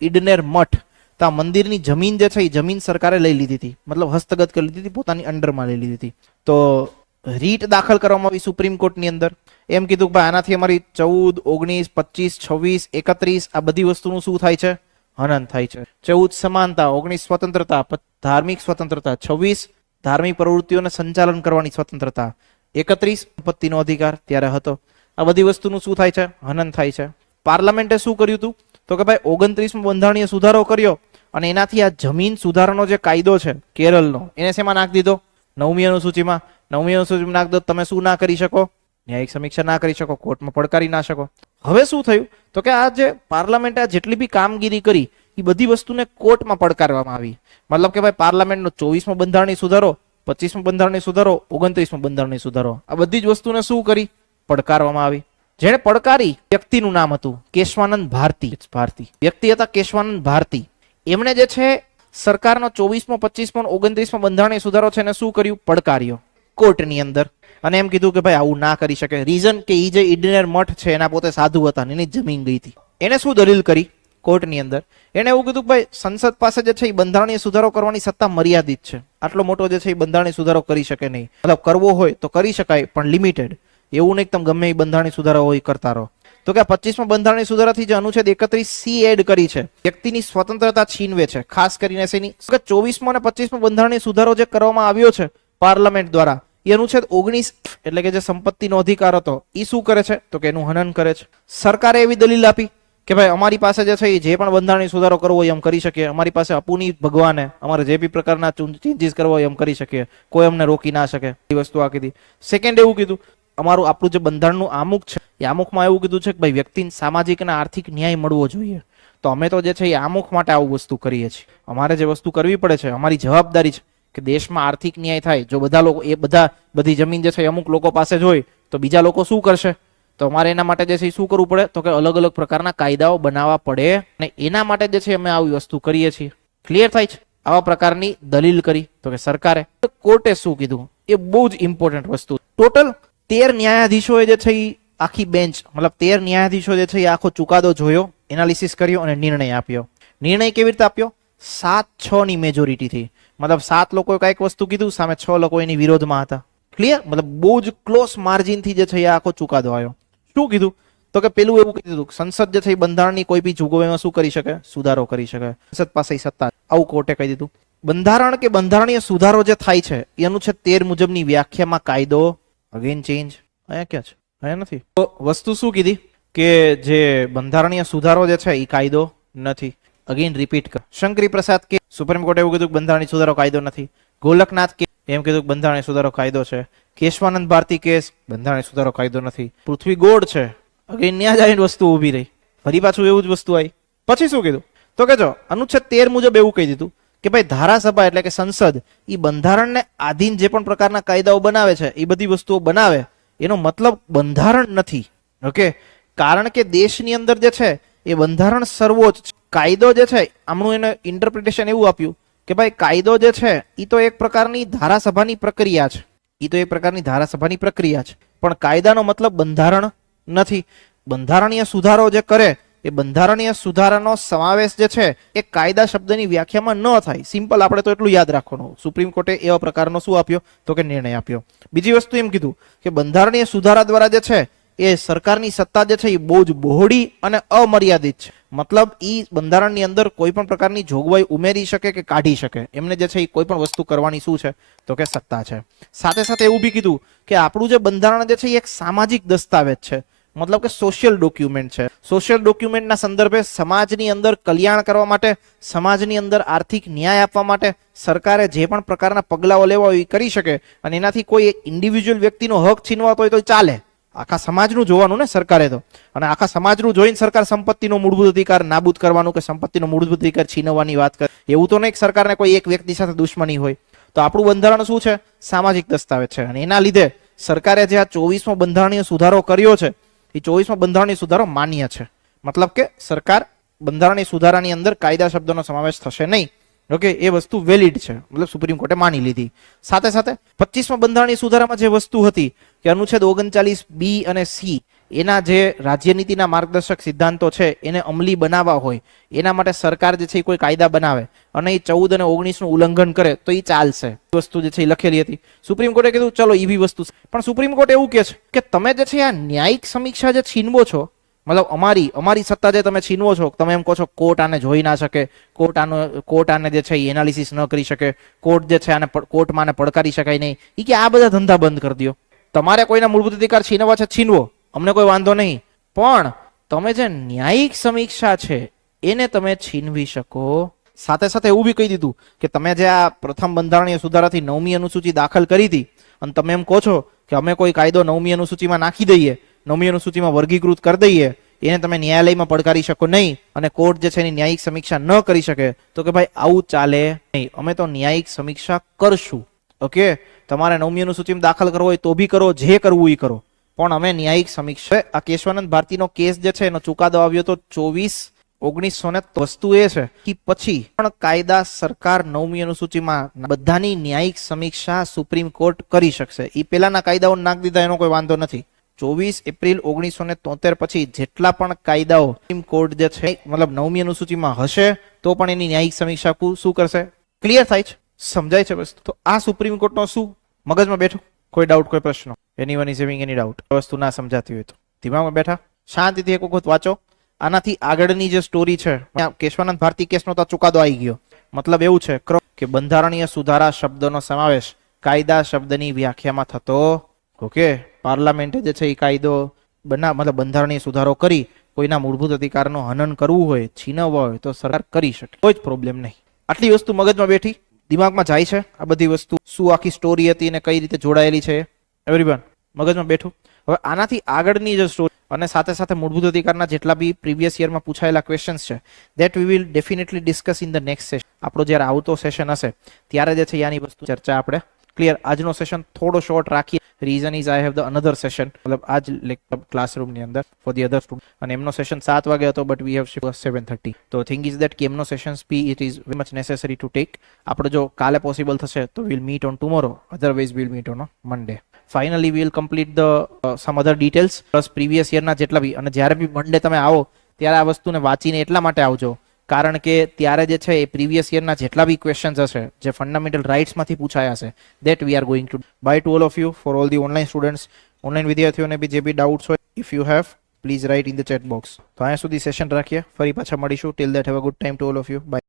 ઇડનેર મઠ, તો આ મંદિરની જમીન જે છે એ જમીન સરકારે લઈ લીધી હતી, મતલબ હસ્તગત કરી લીધી હતી, પોતાની અંડરમાં લઈ લીધી હતી. તો રીટ દાખલ કરવામાં આવી સુપ્રીમ કોર્ટની અંદર. એમ કીધું કે ભાઈ આનાથી અમારી 14, 19, 25, 26, 31 આ બધી વસ્તુનું શું થાય છે, હનન થાય છે. 14 સમાનતા, 19 સ્વતંત્રતા, ધાર્મિક સ્વતંત્રતા, 26 ધાર્મિક પ્રવૃત્તિઓને સંચાલન કરવાની સ્વતંત્રતા, 31 સંપત્તિનો અધિકાર ત્યારે હતો. આ બધી વસ્તુનું શું થાય છે, હનન થાય છે. પાર્લામેન્ટે શું કર્યું હતું તો કે ભાઈ 29મો બંધારણીય સુધારો કર્યો અને એનાથી આ જમીન સુધારાનો જે કાયદો છે કેરળનો એને શેમાં નાખી દીધો, 9મી અનુસૂચિમાં. 9મી અનુસૂચિમાં નાખી દો, તમે શું ના કરી શકો, ન્યાયિક સમીક્ષા ના કરી શકો, કોર્ટમાં પડકારી ના શકો. હવે શું થયું તો કે આ જે પાર્લામેન્ટે જેટલી બી કામગીરી કરી એ બધી વસ્તુને કોર્ટમાં પડકારવામાં આવી. મતલબ કે ભાઈ પાર્લામેન્ટનો 24મો બંધારણીય સુધારો, 25મો બંધારણીય સુધારો, 29મો બંધારણીય સુધારો, આ બધી જ વસ્તુને શું કરી, પડકારવામાં આવી. જેને પડકારી વ્યક્તિનું નામ હતું કેશવાનંદ ભારતી. વ્યક્તિ હતા કેશવાનંદ ભારતી. એમણે જે છે સરકારનો 24મો, 25મો, 29મો બંધારણીય સુધારો છે એને શું કર્યું, પડકાર્યો કોર્ટની અંદર. અને એમ કીધું કે ભાઈ આવું ના કરી શકે. રીઝન કે ઈ જે ઇડનેર મઠ છે એના પોતે સાધુ હતા, એની જમીન ગઈ હતી. એને શું દલીલ કરી કોર્ટની અંદર, એને એવું કીધું કે ભાઈ સંસદ પાસે જે છે એ બંધારણીય સુધારો કરવાની સત્તા મર્યાદિત છે, આટલો મોટો જે છે એ બંધારણીય સુધારો કરી શકે નહીં. મતલબ કરવો હોય તો કરી શકાય પણ લિમિટેડ, એવું નહીં તમે ગમે એ બંધારણીય સુધારો હોય કરતા રહો. તો કે 25મા બંધારણીય સુધારાથી જે અનુચ્છેદ 31C એડ કરી છે, વ્યક્તિની સ્વતંત્રતા છીનવે છે, ખાસ કરીને શેની, 24મો અને 25મો બંધારણીય સુધારો જે કરવામાં આવ્યો છે પાર્લામેન્ટ દ્વારા, એ અનુચ્છેદ 19 એટલે કે જે સંપત્તિનો અધિકાર હતો એ શું કરે છે તો કે એનું હનન કરે છે. સરકારે એવી દલીલ આપી કે ભાઈ અમારી પાસે જે છે એ જે પણ બંધારણીય સુધારો કરવો હોય એમ કરી શકીએ, અમારી પાસે અપૂની ભગવાને અમારે જે બી પ્રકારના ચેન્જીસ કરવા હોય એમ કરી શકીએ, કોઈ અમને રોકી ના શકે. એ વસ્તુ આ કીધી. સેકન્ડ એવું કીધું અમારું આપણું જે બંધારણનું આમુખ છે એ આમુખમાં એવું કીધું છે કે ભાઈ વ્યક્તિને સામાજિક અને આર્થિક ન્યાય મળવો જોઈએ. તો અમે તો જે છે એ આમુખ માટે આવું વસ્તુ કરીએ છીએ, અમારે જે વસ્તુ કરવી પડે છે, અમારી જવાબદારી છે કે દેશમાં આર્થિક ન્યાય થાય. જો બધા લોકો એ બધી જમીન જે છે અમુક લોકો પાસે જ હોય તો બીજા લોકો શું કરશે, તો અમારે એના માટે જે છે શું કરવું પડે તો કે અલગ અલગ પ્રકારના કાયદાઓ બનાવવા પડે અને એના માટે જે છે અમે આવી વસ્તુ કરીએ છીએ. ક્લિયર થાય છે? આવા પ્રકારની દલીલ કરી. તો કે સરકારે, કોર્ટે શું કીધું એ બહુ જ ઇમ્પોર્ટન્ટ વસ્તુ. ટોટલ 13 ન્યાયાધીશોએ જે છે એ આખી બેન્ચ, મતલબ 13 ન્યાયાધીશો જે છે એ આખો ચુકાદો જોયો, એનાલિસિસ કર્યો અને નિર્ણય આપ્યો. નિર્ણય કેવી રીતે આપ્યો? 7-6ની મેજોરિટીથી. મતલબ 7 લોકોએ કઈક વસ્તુ કીધું, સામે 6 લોકો એની વિરોધમાં હતા. ક્લિયર? મતલબ બહુ જ ક્લોઝ માર્જિનથી જે છે એ આખો ચુકાદો આવ્યો. શું કીધું તો કે પેલું એવું કીધું સંસદ જે છે એ બંધારણની કોઈ બી જોગવાઈમાં શું કરી શકે, સુધારો કરી શકે, સંસદ પાસે સત્તા, આવું કોર્ટે કહી દીધું. બંધારણ કે બંધારણીય સુધારો જે થાય છે એ અનુચ્છેદ 13 મુજબની વ્યાખ્યામાં કાયદો અગેન ચેન્જ. અહીંયા ક્યાં છે? અહીંયા નથી. તો વસ્તુ શું કીધી કે જે બંધારણીય સુધારો જે છે એ કાયદો નથી. અગેન રિપીટ કર. શંકરી પ્રસાદ કે સુપ્રીમ કોર્ટે એવું કીધું કે બંધારણીય સુધારો કાયદો નથી. ગોલકનાથ કે એમ કીધું કે બંધારણીય સુધારો કાયદો છે. કેશવાનંદ ભારતી કેસ, બંધારણીય સુધારો કાયદો નથી. પૃથ્વી ગોળ છે, અગેન ન્યા જઈને વસ્તુ ઊભી રહી, ફરી પાછું એવું જ વસ્તુ આવી. પછી શું કીધું તો કે જો અનુચ્છેદ 13 મુજબ એવું કહી દીધું કે ભાઈ ધારાસભા એટલે કે સંસદ એ બંધારણને આધીન જે પણ પ્રકારના કાયદાઓ બનાવે છે એ બધી વસ્તુઓ બનાવે, એનો મતલબ બંધારણ નથી. ઓકે, કારણ કે દેશની અંદર જે છે એ બંધારણ સર્વોચ્ચ છે. કાયદો જે છે આમનું એને ઇન્ટરપ્રિટેશન એવું આપ્યું કે ભાઈ કાયદો જે છે એ તો એક પ્રકારની ધારાસભાની પ્રક્રિયા છે, એ તો એક પ્રકારની ધારાસભાની પ્રક્રિયા છે, પણ કાયદાનો મતલબ બંધારણ નથી. બંધારણીય સુધારો જે કરે એ બંધારણીય સુધારાનો સમાવેશ જે છે એ કાયદા શબ્દની વ્યાખ્યામાં ન થાય. સિમ્પલ, આપણે તો એટલું યાદ રાખવાનું. સુપ્રીમ કોર્ટે એવા પ્રકારનો શું આપ્યો તો કે નિર્ણય આપ્યો. બીજી વસ્તુ એમ કીધું કે બંધારણીય સુધારા દ્વારા જે છે એ સરકારની સત્તા જે છે એ બહુ જ બહોળી અને અમર્યાદિત છે. મતલબ ઈ બંધારણની અંદર કોઈ પણ પ્રકારની જોગવાઈ ઉમેરી શકે કે કાઢી શકે, એમને જે છે એ કોઈ પણ વસ્તુ કરવાની શું છે તો કે સત્તા છે. સાથે સાથે એવું બી કીધું કે આપણું જે બંધારણ જે છે એ એક સામાજિક દસ્તાવેજ છે, મતલબ કે સોશિયલ ડોક્યુમેન્ટ છે. સોશિયલ ડોક્યુમેન્ટના સંદર્ભે સમાજની અંદર કલ્યાણ કરવા માટે, સમાજની અંદર આર્થિક ન્યાય આપવા માટે સરકારે જે પણ પ્રકારના પગલાઓ લેવા હોય એ કરી શકે, અને એનાથી કોઈ એક ઇન્ડિવિજ્યુઅલ વ્યક્તિનો હક છીનવાતો હોય તો ચાલે. આખા સમાજનું જોવાનું ને સરકારે તો, અને આખા સમાજનું જોઈને સરકાર સંપત્તિનો મૂળભૂત અધિકાર નાબૂદ કરવાનું કે સંપત્તિનો મૂળભૂત અધિકાર છીનવવાની વાત કરે, એવું તો નહીં સરકારને કોઈ એક વ્યક્તિ સાથે દુશ્મની હોય. તો આપણું બંધારણ શું છે? સામાજિક દસ્તાવેજ છે. અને એના લીધે સરકારે જે આ 24મો બંધારણીય સુધારો કર્યો છે, એ 24મો બંધારણીય સુધારો માન્ય છે. મતલબ કે સરકાર બંધારણીય સુધારાની અંદર કાયદા શબ્દનો સમાવેશ થશે નહીં. ઓકે, એ વસ્તુ વેલિડ છે, મતલબ સુપ્રીમ કોર્ટે માની લીધી. સાથે સાથે 25મા બંધારણીય સુધારામાં જે વસ્તુ હતી કે અનુચ્છેદ 39B અને C, એના જે રાજ્યનીતિના માર્ગદર્શક સિદ્ધાંતો છે એને અમલી બનાવવા હોય, એના માટે સરકાર જે છે એ કોઈ કાયદા બનાવે અને એ 14 અને 19 નું ઉલ્લંઘન કરે તો એ ચાલશે. વસ્તુ જે છે એ લખેલી હતી. સુપ્રીમ કોર્ટે કીધું ચલો એ બી વસ્તુ, પણ સુપ્રીમ કોર્ટ એવું કહે છે કે તમે જે છે આ ન્યાયિક સમીક્ષા જે છીનવો છો, મતલબ અમારી સત્તા જે તમે છીનવો છો, તમે એમ કહો છો કોર્ટ આને જોઈ ના શકે, કોર્ટ આને જે છે એ એનાલિસિસ ન કરી શકે, કોર્ટ જે છે આને કોર્ટમાં આને પડકારી શકાય નહીં. એ કે આ બધા ધંધા બંધ કરી દો. તમારે કોઈના મૂળભૂત અધિકાર છીનવવા છે છીનવો, અમને કોઈ વાંધો નહીં, પણ તમે જે ન્યાયિક સમીક્ષા છે એને તમે છીનવી શકો. સાથે સાથે એવું બી કહી દીધું કે તમે જે આ પ્રથમ બંધારણીય સુધારાથી 9મી અનુસૂચિ દાખલ કરી હતી અને તમે એમ કહો છો કે અમે કોઈ કાયદો 9મી અનુસૂચિમાં નાખી દઈએ, 9મી અનુસૂચિમાં વર્ગીકૃત કરી દઈએ, એને તમે ન્યાયાલયમાં પડકારી શકો નહીં અને કોર્ટ જે છે એની ન્યાયિક સમીક્ષા ન કરી શકે, તો કે ભાઈ આવું ચાલે નહીં, અમે તો ન્યાયિક સમીક્ષા કરશું. ઓકે, તમારે 9મી અનુસૂચિમાં દાખલ કરવો હોય તો બી કરો, જે કરવું એ કરો, પણ અમે ન્યાયિક સમીક્ષા. આ કેશવાનંદ ભારતીનો કેસ જે છે એનો ચુકાદો આવ્યો તો 24/1900. વસ્તુ એ છે કે પછી પણ કાયદા સરકાર 9મી અનુસૂચિમાં બધાની ન્યાયિક સમીક્ષા સુપ્રીમ કોર્ટ કરી શકશે. એ પેલાના કાયદાઓ નાખી દીધા એનો કોઈ વાંધો નથી. 24 એપ્રિલ 1973 પછી જેટલા પણ કાયદાઓ સુપ્રીમ કોર્ટ જે છે મતલબ 9મી અનુસૂચિમાં હશે તો પણ એની ન્યાયિક સમીક્ષા શું કરશે? ક્લિયર થાય છે? સમજાય છે વસ્તુ? તો આ સુપ્રીમ કોર્ટનો શું મગજમાં બેઠું? કોઈ ડાઉટ, કોઈ પ્રશ્ન? Anyone is having any doubt? વસ્તુ ના સમજાતી હોય તો દિમાગમાં બેઠા શાંતિથી એક વખત વાંચો. આનાથી આગળની જે સ્ટોરી છે, કેશવાનંદ ભારતી કેસનો તો ચુકાદો આવી ગયો. મતલબ એવું છે કે બંધારણીય સુધારા શબ્દનો સમાવેશ કાયદા શબ્દની વ્યાખ્યામાં થતો. ઓકે, પાર્લામેન્ટે જે છે એ કાયદો મતલબ બંધારણીય સુધારો કરી કોઈના મૂળભૂત અધિકારનો હનન કરવું હોય, છીનવવા હોય તો સરકાર કરી શકે, કોઈ જ પ્રોબ્લેમ નહીં. આટલી વસ્તુ મગજમાં બેઠી, દિમાગમાં જાય છે આ બધી વસ્તુ, શું આખી સ્ટોરી હતી અને કઈ રીતે જોડાયેલી છે, એવરીવન મગજમાં બેઠું? હવે આનાથી આગળની જે સ્ટોરી અને સાથે સાથે મૂળભૂત અધિકારના જેટલા બી પ્રીવિયસ યરમાં પૂછાયેલા ક્વેશ્ચન્સ છે, that we will definitely discuss in the next session. આપણો જ્યારે આવતો સેશન હશે ત્યારે જે છે આની વસ્તુ ચર્ચા આપણે ક્લિયર. આજનો સેશન થોડો શોર્ટ રાખીએ. Reason is I have the another session, મતલબ આજ ક્લાસરૂમની અંદર ફોર ધી અધર સ્ટુડન્ટ, અને એમનો સેશન 7 વાગે હતો બટ વી હેવ 7:30. તો થિંગ ઇઝ દેટ કે એમનો સેશન બી it is very much necessary to take. આપણે જો કાલે પોસિબલ થશે તો we'll meet on tomorrow, otherwise we'll meet on Monday. Finally we'll complete the some other details plus previous યરના જેટલા બી. અને જ્યારે બી મંડે તમે આવો ત્યારે આ વસ્તુને વાંચીને એટલા માટે આવજો કારણ કે ત્યારે જે છે એ પ્રીવિયસ યરના જેટલા બી ક્વેશ્ચન્સ હશે જે ફંડામેન્ટલ રાઇટ્સમાંથી પૂછાયા હશે, that we are going to bye to all of you. For all the online students, online વિદ્યાર્થીઓને બી જે બી ડાઉટ્સ હોય, if you have please write in the chat box. તો અહીંયા સુધી સેશન રાખીએ, ફરી પાછા મળીશું. Till that have a good time to all of you. By.